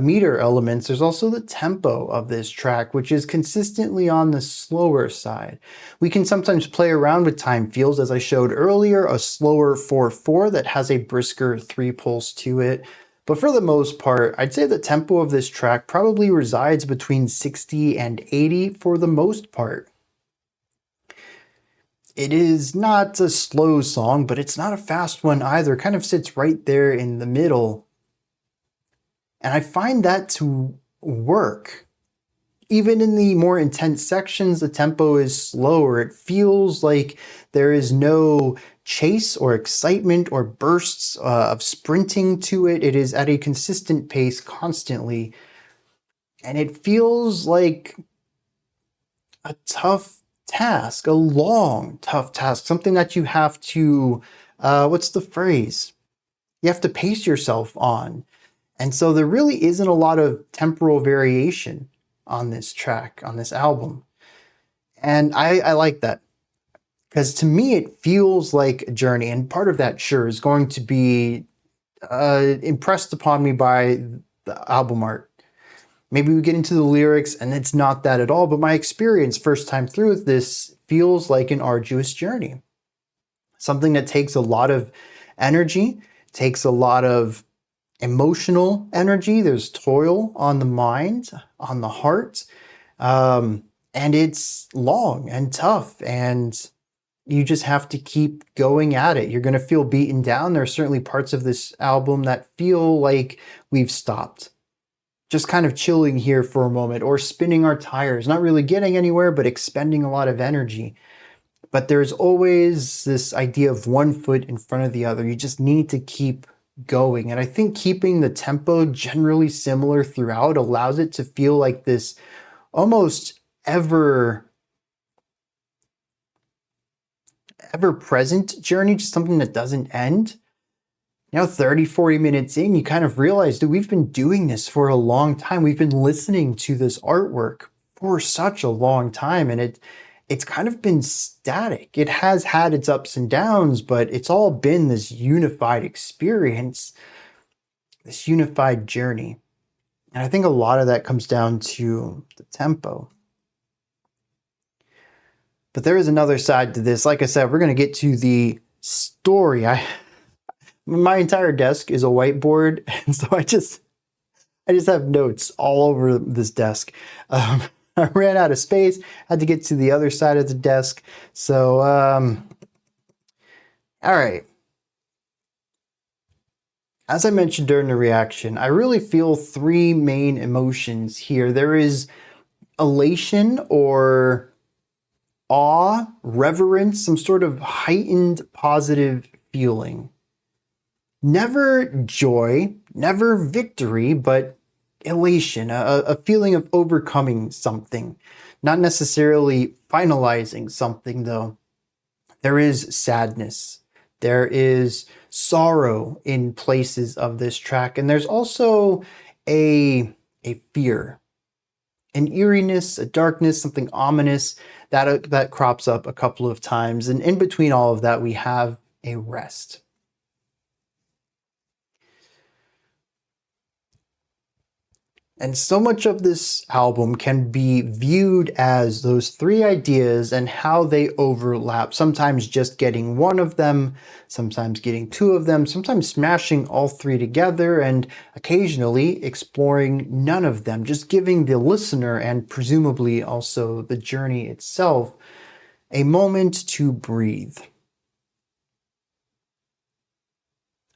meter elements, there's also the tempo of this track, which is consistently on the slower side. We can sometimes play around with time feels, as I showed earlier, a slower 4/4 that has a brisker 3 pulse to it. But for the most part, I'd say the tempo of this track probably resides between 60 and 80 for the most part. It is not a slow song, but it's not a fast one either. It kind of sits right there in the middle. And I find that to work. Even in the more intense sections, the tempo is slower. It feels like there is no chase or excitement or bursts of sprinting to it. It is at a consistent pace constantly. And it feels like a tough task, a long, tough task, something that you have to, what's the phrase? You have to pace yourself on. And so there really isn't a lot of temporal variation on this track, on this album. And I like that, because to me it feels like a journey. And part of that, sure, is going to be impressed upon me by the album art. Maybe we get into the lyrics and it's not that at all, but my experience first time through with this feels like an arduous journey. Something that takes a lot of energy, takes a lot of emotional energy. There's toil on the mind, on the heart, and it's long and tough, and you just have to keep going at it. You're going to feel beaten down. There are certainly parts of this album that feel like we've stopped, just kind of chilling here for a moment, or spinning our tires, not really getting anywhere, but expending a lot of energy. But there's always this idea of one foot in front of the other. You just need to keep going. And I think keeping the tempo generally similar throughout allows it to feel like this almost ever present journey, just something that doesn't end. 30, 40 minutes in, you kind of realize that we've been doing this for a long time. We've been listening to this artwork for such a long time, and it's kind of been static. It has had its ups and downs, but it's all been this unified experience, this unified journey. And I think a lot of that comes down to the tempo. But there is another side to this. Like I said, we're going to get to the story. My entire desk is a whiteboard, and so I just have notes all over this desk. I ran out of space, had to get to the other side of the desk. So, all right. As I mentioned during the reaction, I really feel three main emotions here. There is elation or awe, reverence, some sort of heightened positive feeling. Never joy, never victory, but elation, a feeling of overcoming something. Not necessarily finalizing something, though. There is sadness. There is sorrow in places of this track. And there's also a fear, an eeriness, a darkness, something ominous that crops up a couple of times. And in between all of that, we have a rest. And so much of this album can be viewed as those three ideas and how they overlap. Sometimes just getting one of them, sometimes getting two of them, sometimes smashing all three together, and occasionally exploring none of them, just giving the listener and presumably also the journey itself a moment to breathe.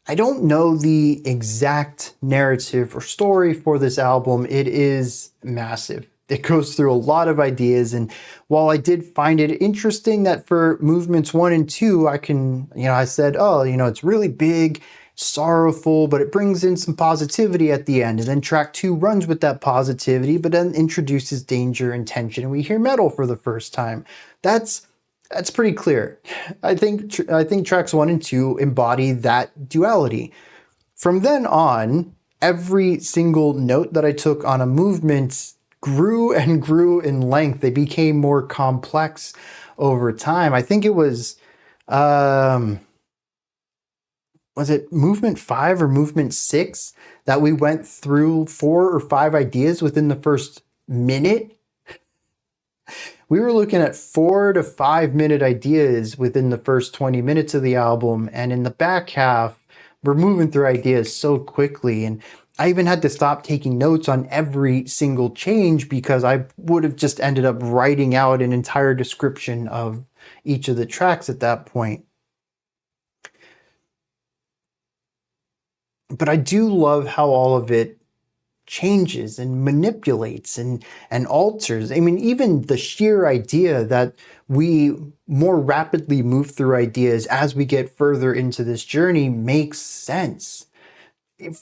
I don't know the exact narrative or story for this album. It is massive. It goes through a lot of ideas, and while I did find it interesting that for movements 1 and 2, I said, oh, it's really big, sorrowful, but it brings in some positivity at the end. And then track 2 runs with that positivity, but then introduces danger and tension, and we hear metal for the first time. That's pretty clear. I think tracks 1 and 2 embody that duality. From then on, every single note that I took on a movement grew and grew in length. They became more complex over time. I think it was it movement 5 or movement 6 that we went through 4 or 5 ideas within the first minute? We were looking at 4 to 5 minute ideas within the first 20 minutes of the album, and in the back half, we're moving through ideas so quickly, and I even had to stop taking notes on every single change because I would have just ended up writing out an entire description of each of the tracks at that point. But I do love how all of it changes and manipulates and alters. I mean, even the sheer idea that we more rapidly move through ideas as we get further into this journey makes sense.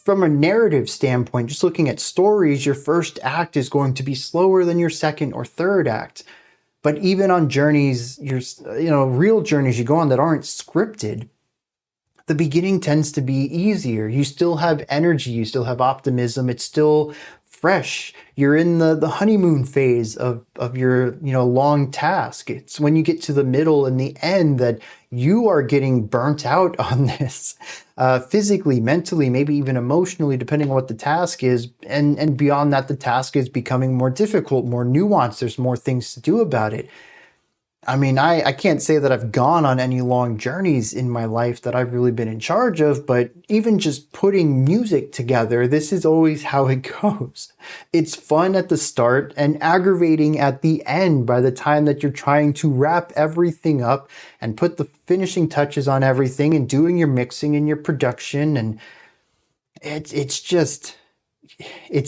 From a narrative standpoint, just looking at stories, your first act is going to be slower than your second or third act. But even on journeys, real journeys you go on that aren't scripted, the beginning tends to be easier. You still have energy, you still have optimism, it's still fresh. You're in the honeymoon phase of your long task. It's when you get to the middle and the end that you are getting burnt out on this, physically, mentally, maybe even emotionally, depending on what the task is. And beyond that, the task is becoming more difficult, more nuanced. There's more things to do about it. I mean, I can't say that I've gone on any long journeys in my life that I've really been in charge of, but even just putting music together, this is always how it goes. It's fun at the start and aggravating at the end by the time that you're trying to wrap everything up and put the finishing touches on everything and doing your mixing and your production. And it's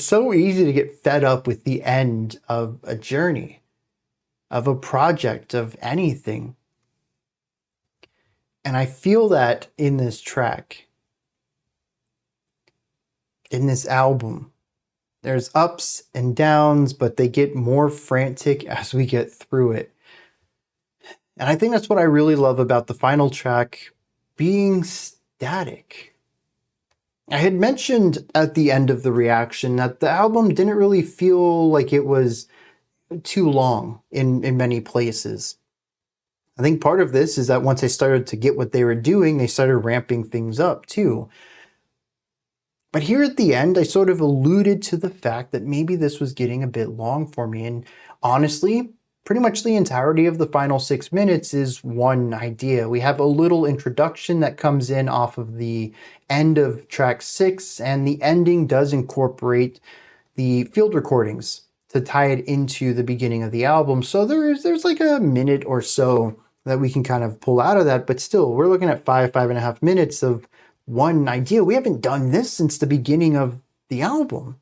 so easy to get fed up with the end of a journey, of a project, of anything. And I feel that in this track, in this album. There's ups and downs, but they get more frantic as we get through it. And I think that's what I really love about the final track being static. I had mentioned at the end of the reaction that the album didn't really feel like it was too long in many places. I think part of this is that once they started to get what they were doing, they started ramping things up too. But here at the end, I sort of alluded to the fact that maybe this was getting a bit long for me. And honestly, pretty much the entirety of the final 6 minutes is one idea. We have a little introduction that comes in off of the end of track 6, and the ending does incorporate the field recordings to tie it into the beginning of the album. So there's like a minute or so that we can kind of pull out of that, but still we're looking at 5.5 minutes of one idea. We haven't done this since the beginning of the album.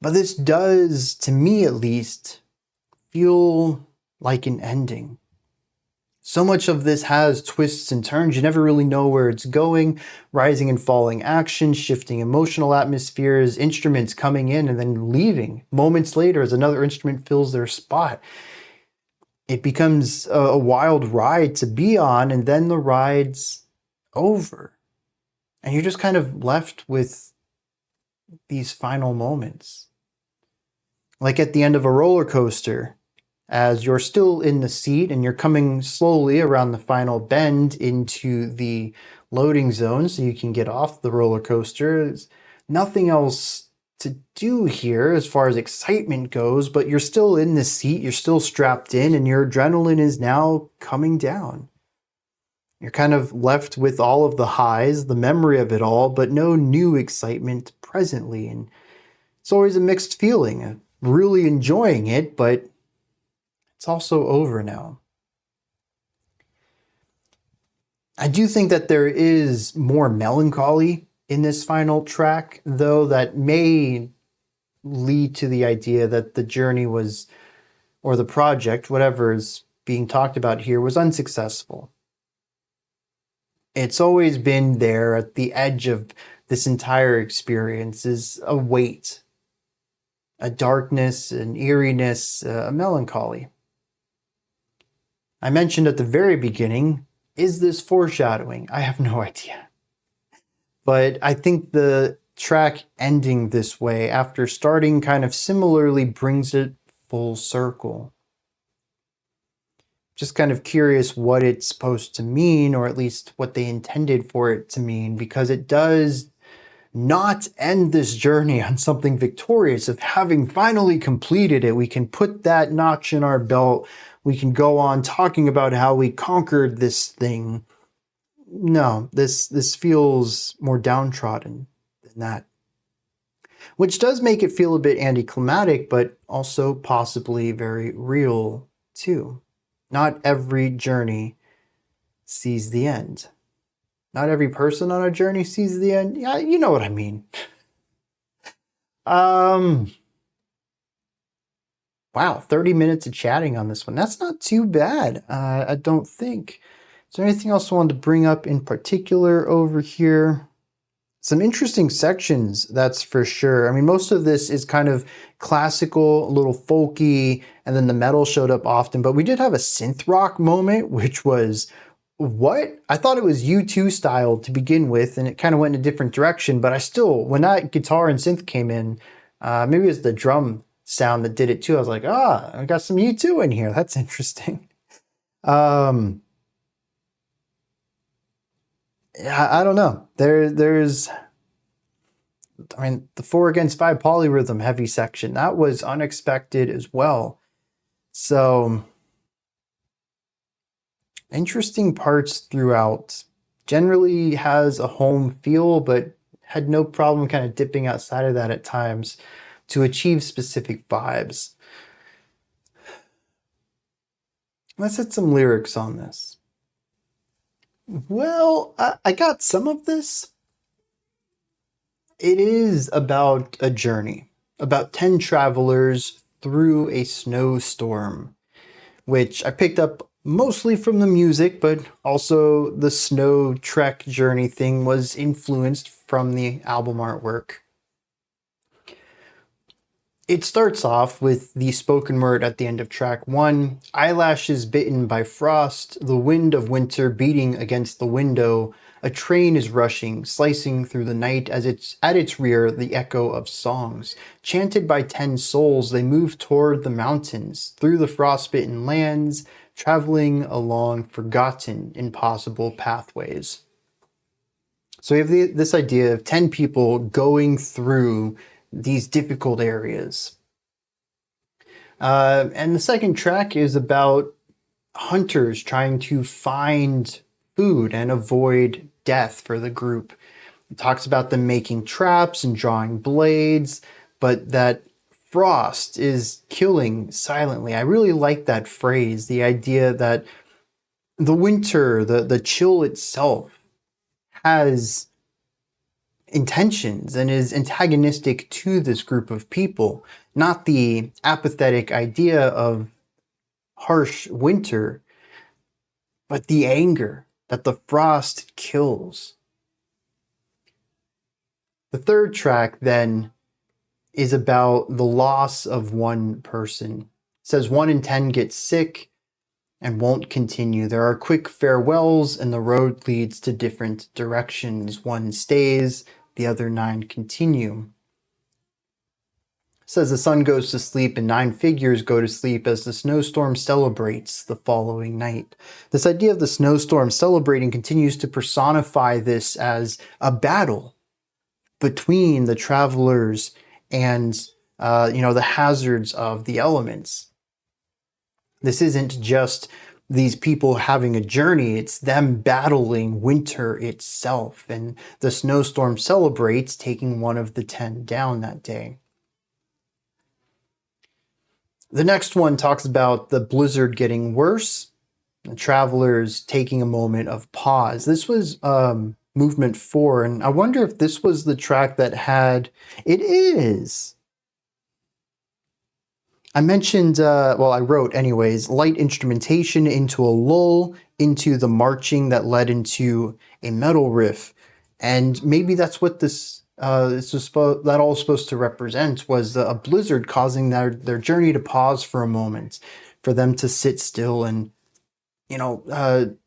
But this does, to me at least, feel like an ending. So much of this has twists and turns. You never really know where it's going. Rising and falling action, shifting emotional atmospheres, instruments coming in and then leaving moments later as another instrument fills their spot. It becomes a wild ride to be on, and then the ride's over. And you're just kind of left with these final moments. Like at the end of a roller coaster, as you're still in the seat and you're coming slowly around the final bend into the loading zone so you can get off the roller coaster. There's nothing else to do here as far as excitement goes, but you're still in the seat, you're still strapped in, and your adrenaline is now coming down. You're kind of left with all of the highs, the memory of it all, but no new excitement presently. And it's always a mixed feeling. I'm really enjoying it, but it's also over now. I do think that there is more melancholy in this final track, though, that may lead to the idea that the journey was, or the project, whatever is being talked about here, was unsuccessful. It's always been there at the edge of this entire experience is a weight, a darkness, an eeriness, a melancholy. I mentioned at the very beginning, is this foreshadowing? I have no idea. But I think the track ending this way after starting kind of similarly brings it full circle. Just kind of curious what it's supposed to mean, or at least what they intended for it to mean, because it does not end this journey on something victorious of having finally completed it. We can put that notch in our belt. We can go on talking about how we conquered this thing. No, this feels more downtrodden than that. Which does make it feel a bit anticlimactic, but also possibly very real too. Not every journey sees the end. Not every person on a journey sees the end. Yeah, you know what I mean. Wow, 30 minutes of chatting on this one. That's not too bad, I don't think. Is there anything else I wanted to bring up in particular over here? Some interesting sections, that's for sure. I mean, most of this is kind of classical, a little folky, and then the metal showed up often. But we did have a synth rock moment, which was, what? I thought it was U2 style to begin with, and it kind of went in a different direction. But I still, when that guitar and synth came in, maybe it was the drum sound that did it too. I was like, I got some U2 in here. That's interesting. Yeah, I don't know. There's, I mean, the 4/5 polyrhythm heavy section, that was unexpected as well. So, interesting parts throughout. Generally has a home feel, but had no problem kind of dipping outside of that at times to achieve specific vibes. Let's hit some lyrics on this. Well, I got some of this. It is about a journey, about 10 travelers through a snowstorm, which I picked up mostly from the music, but also the snow trek journey thing was influenced from the album artwork. It starts off with the spoken word at the end of track 1, eyelashes bitten by frost, the wind of winter beating against the window, a train is rushing, slicing through the night as it's at its rear the echo of songs. Chanted by 10 souls, they move toward the mountains, through the frostbitten lands, traveling along forgotten, impossible pathways. So we have this idea of 10 people going through these difficult areas. And the second track is about hunters trying to find food and avoid death for the group. It talks about them making traps and drawing blades, but that frost is killing silently. I really like that phrase, the idea that the winter, the chill itself has intentions and is antagonistic to this group of people, not the apathetic idea of harsh winter, but the anger that the frost kills. The third track then is about the loss of one person. It says 1 in 10 get sick and won't continue. There are quick farewells and the road leads to different directions. 1 stays, the other 9 continue. It says the sun goes to sleep and 9 figures go to sleep as the snowstorm celebrates the following night. This idea of the snowstorm celebrating continues to personify this as a battle between the travelers and the hazards of the elements. This isn't just these people having a journey, it's them battling winter itself. And the snowstorm celebrates taking 1 of the 10 down that day. The next one talks about the blizzard getting worse, the travelers taking a moment of pause. This was movement 4, and I wonder if this was the track that had... It is! I mentioned, I wrote anyways, light instrumentation into a lull, into the marching that led into a metal riff. And maybe that's what that all was supposed to represent, was a blizzard causing their journey to pause for a moment, for them to sit still and, what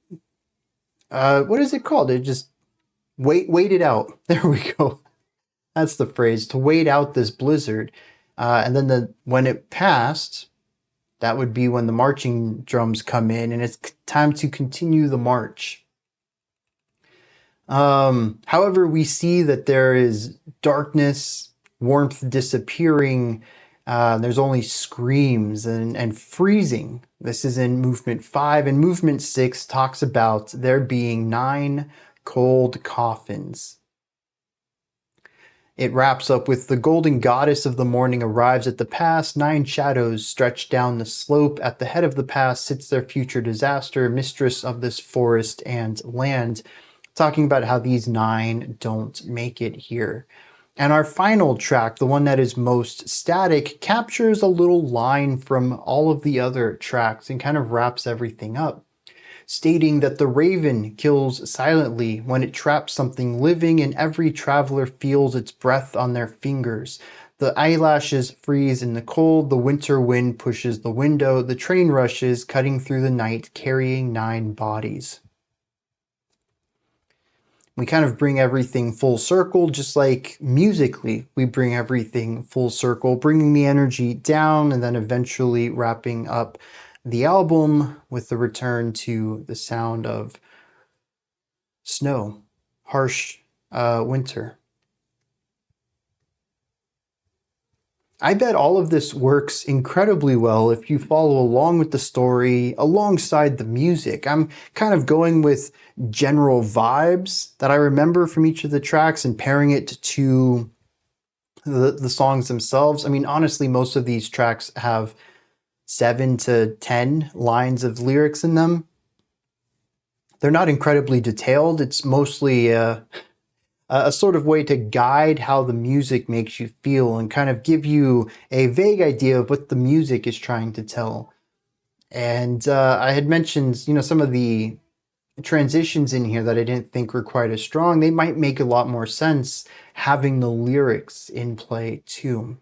is it called? It just wait it out. There we go. That's the phrase, to wait out this blizzard. And then when it passed, that would be when the marching drums come in and it's time to continue the march. However, we see that there is darkness, warmth disappearing, there's only screams and freezing. This is in movement 5, and movement 6 talks about there being 9 cold coffins. It wraps up with the golden goddess of the morning arrives at the pass. 9 shadows stretch down the slope. At the head of the pass sits their future disaster, mistress of this forest and land, talking about how these 9 don't make it here. And our final track, the one that is most static, captures a little line from all of the other tracks and kind of wraps everything up, stating that the raven kills silently when it traps something living and every traveler feels its breath on their fingers. The eyelashes freeze in the cold, the winter wind pushes the window, the train rushes, cutting through the night, carrying 9 bodies. We kind of bring everything full circle, just like musically we bring everything full circle, bringing the energy down and then eventually wrapping up the album with the return to the sound of snow, harsh winter. I bet all of this works incredibly well if you follow along with the story alongside the music. I'm kind of going with general vibes that I remember from each of the tracks and pairing it to the songs themselves. I mean, honestly, most of these tracks have 7 to 10 lines of lyrics in them. They're not incredibly detailed. It's mostly a sort of way to guide how the music makes you feel and kind of give you a vague idea of what the music is trying to tell. And I had mentioned, some of the transitions in here that I didn't think were quite as strong. They might make a lot more sense having the lyrics in play too.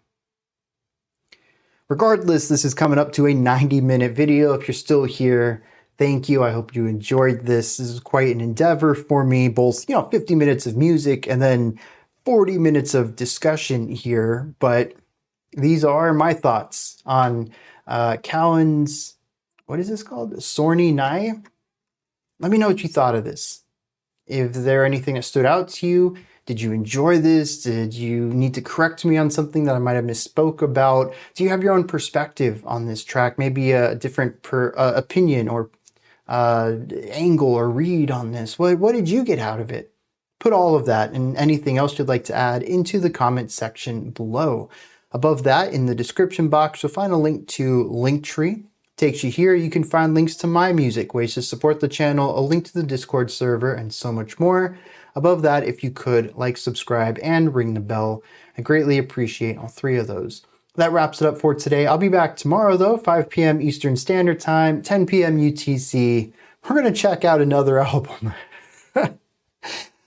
Regardless, this is coming up to a 90-minute video. If you're still here, thank you. I hope you enjoyed this. This is quite an endeavor for me, both, 50 minutes of music and then 40 minutes of discussion here. But these are my thoughts on KAUAN's, what is this called? Sorni Nai? Let me know what you thought of this. If there anything that stood out to you, did you enjoy this? Did you need to correct me on something that I might have misspoke about? Do you have your own perspective on this track? Maybe a different opinion or angle or read on this? What did you get out of it? Put all of that and anything else you'd like to add into the comment section below. Above that, in the description box, you'll find a link to Linktree, Takes you here, you can find links to my music, ways to support the channel, a link to the Discord server, and so much more. Above that, if you could, like, subscribe, and ring the bell. I greatly appreciate all three of those. That wraps it up for today. I'll be back tomorrow, though, 5 p.m. Eastern Standard Time, 10 p.m. UTC. We're going to check out another album.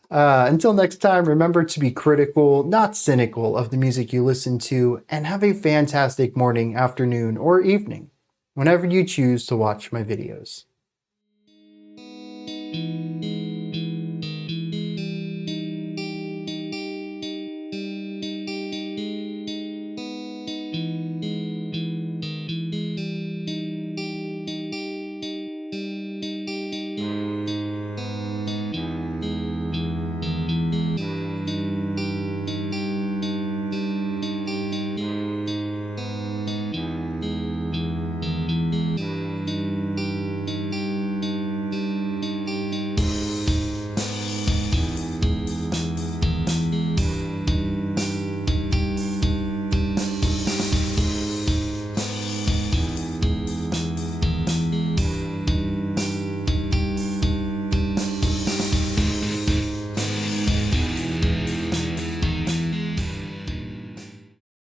Until next time, remember to be critical, not cynical, of the music you listen to, and have a fantastic morning, afternoon, or evening, whenever you choose to watch my videos.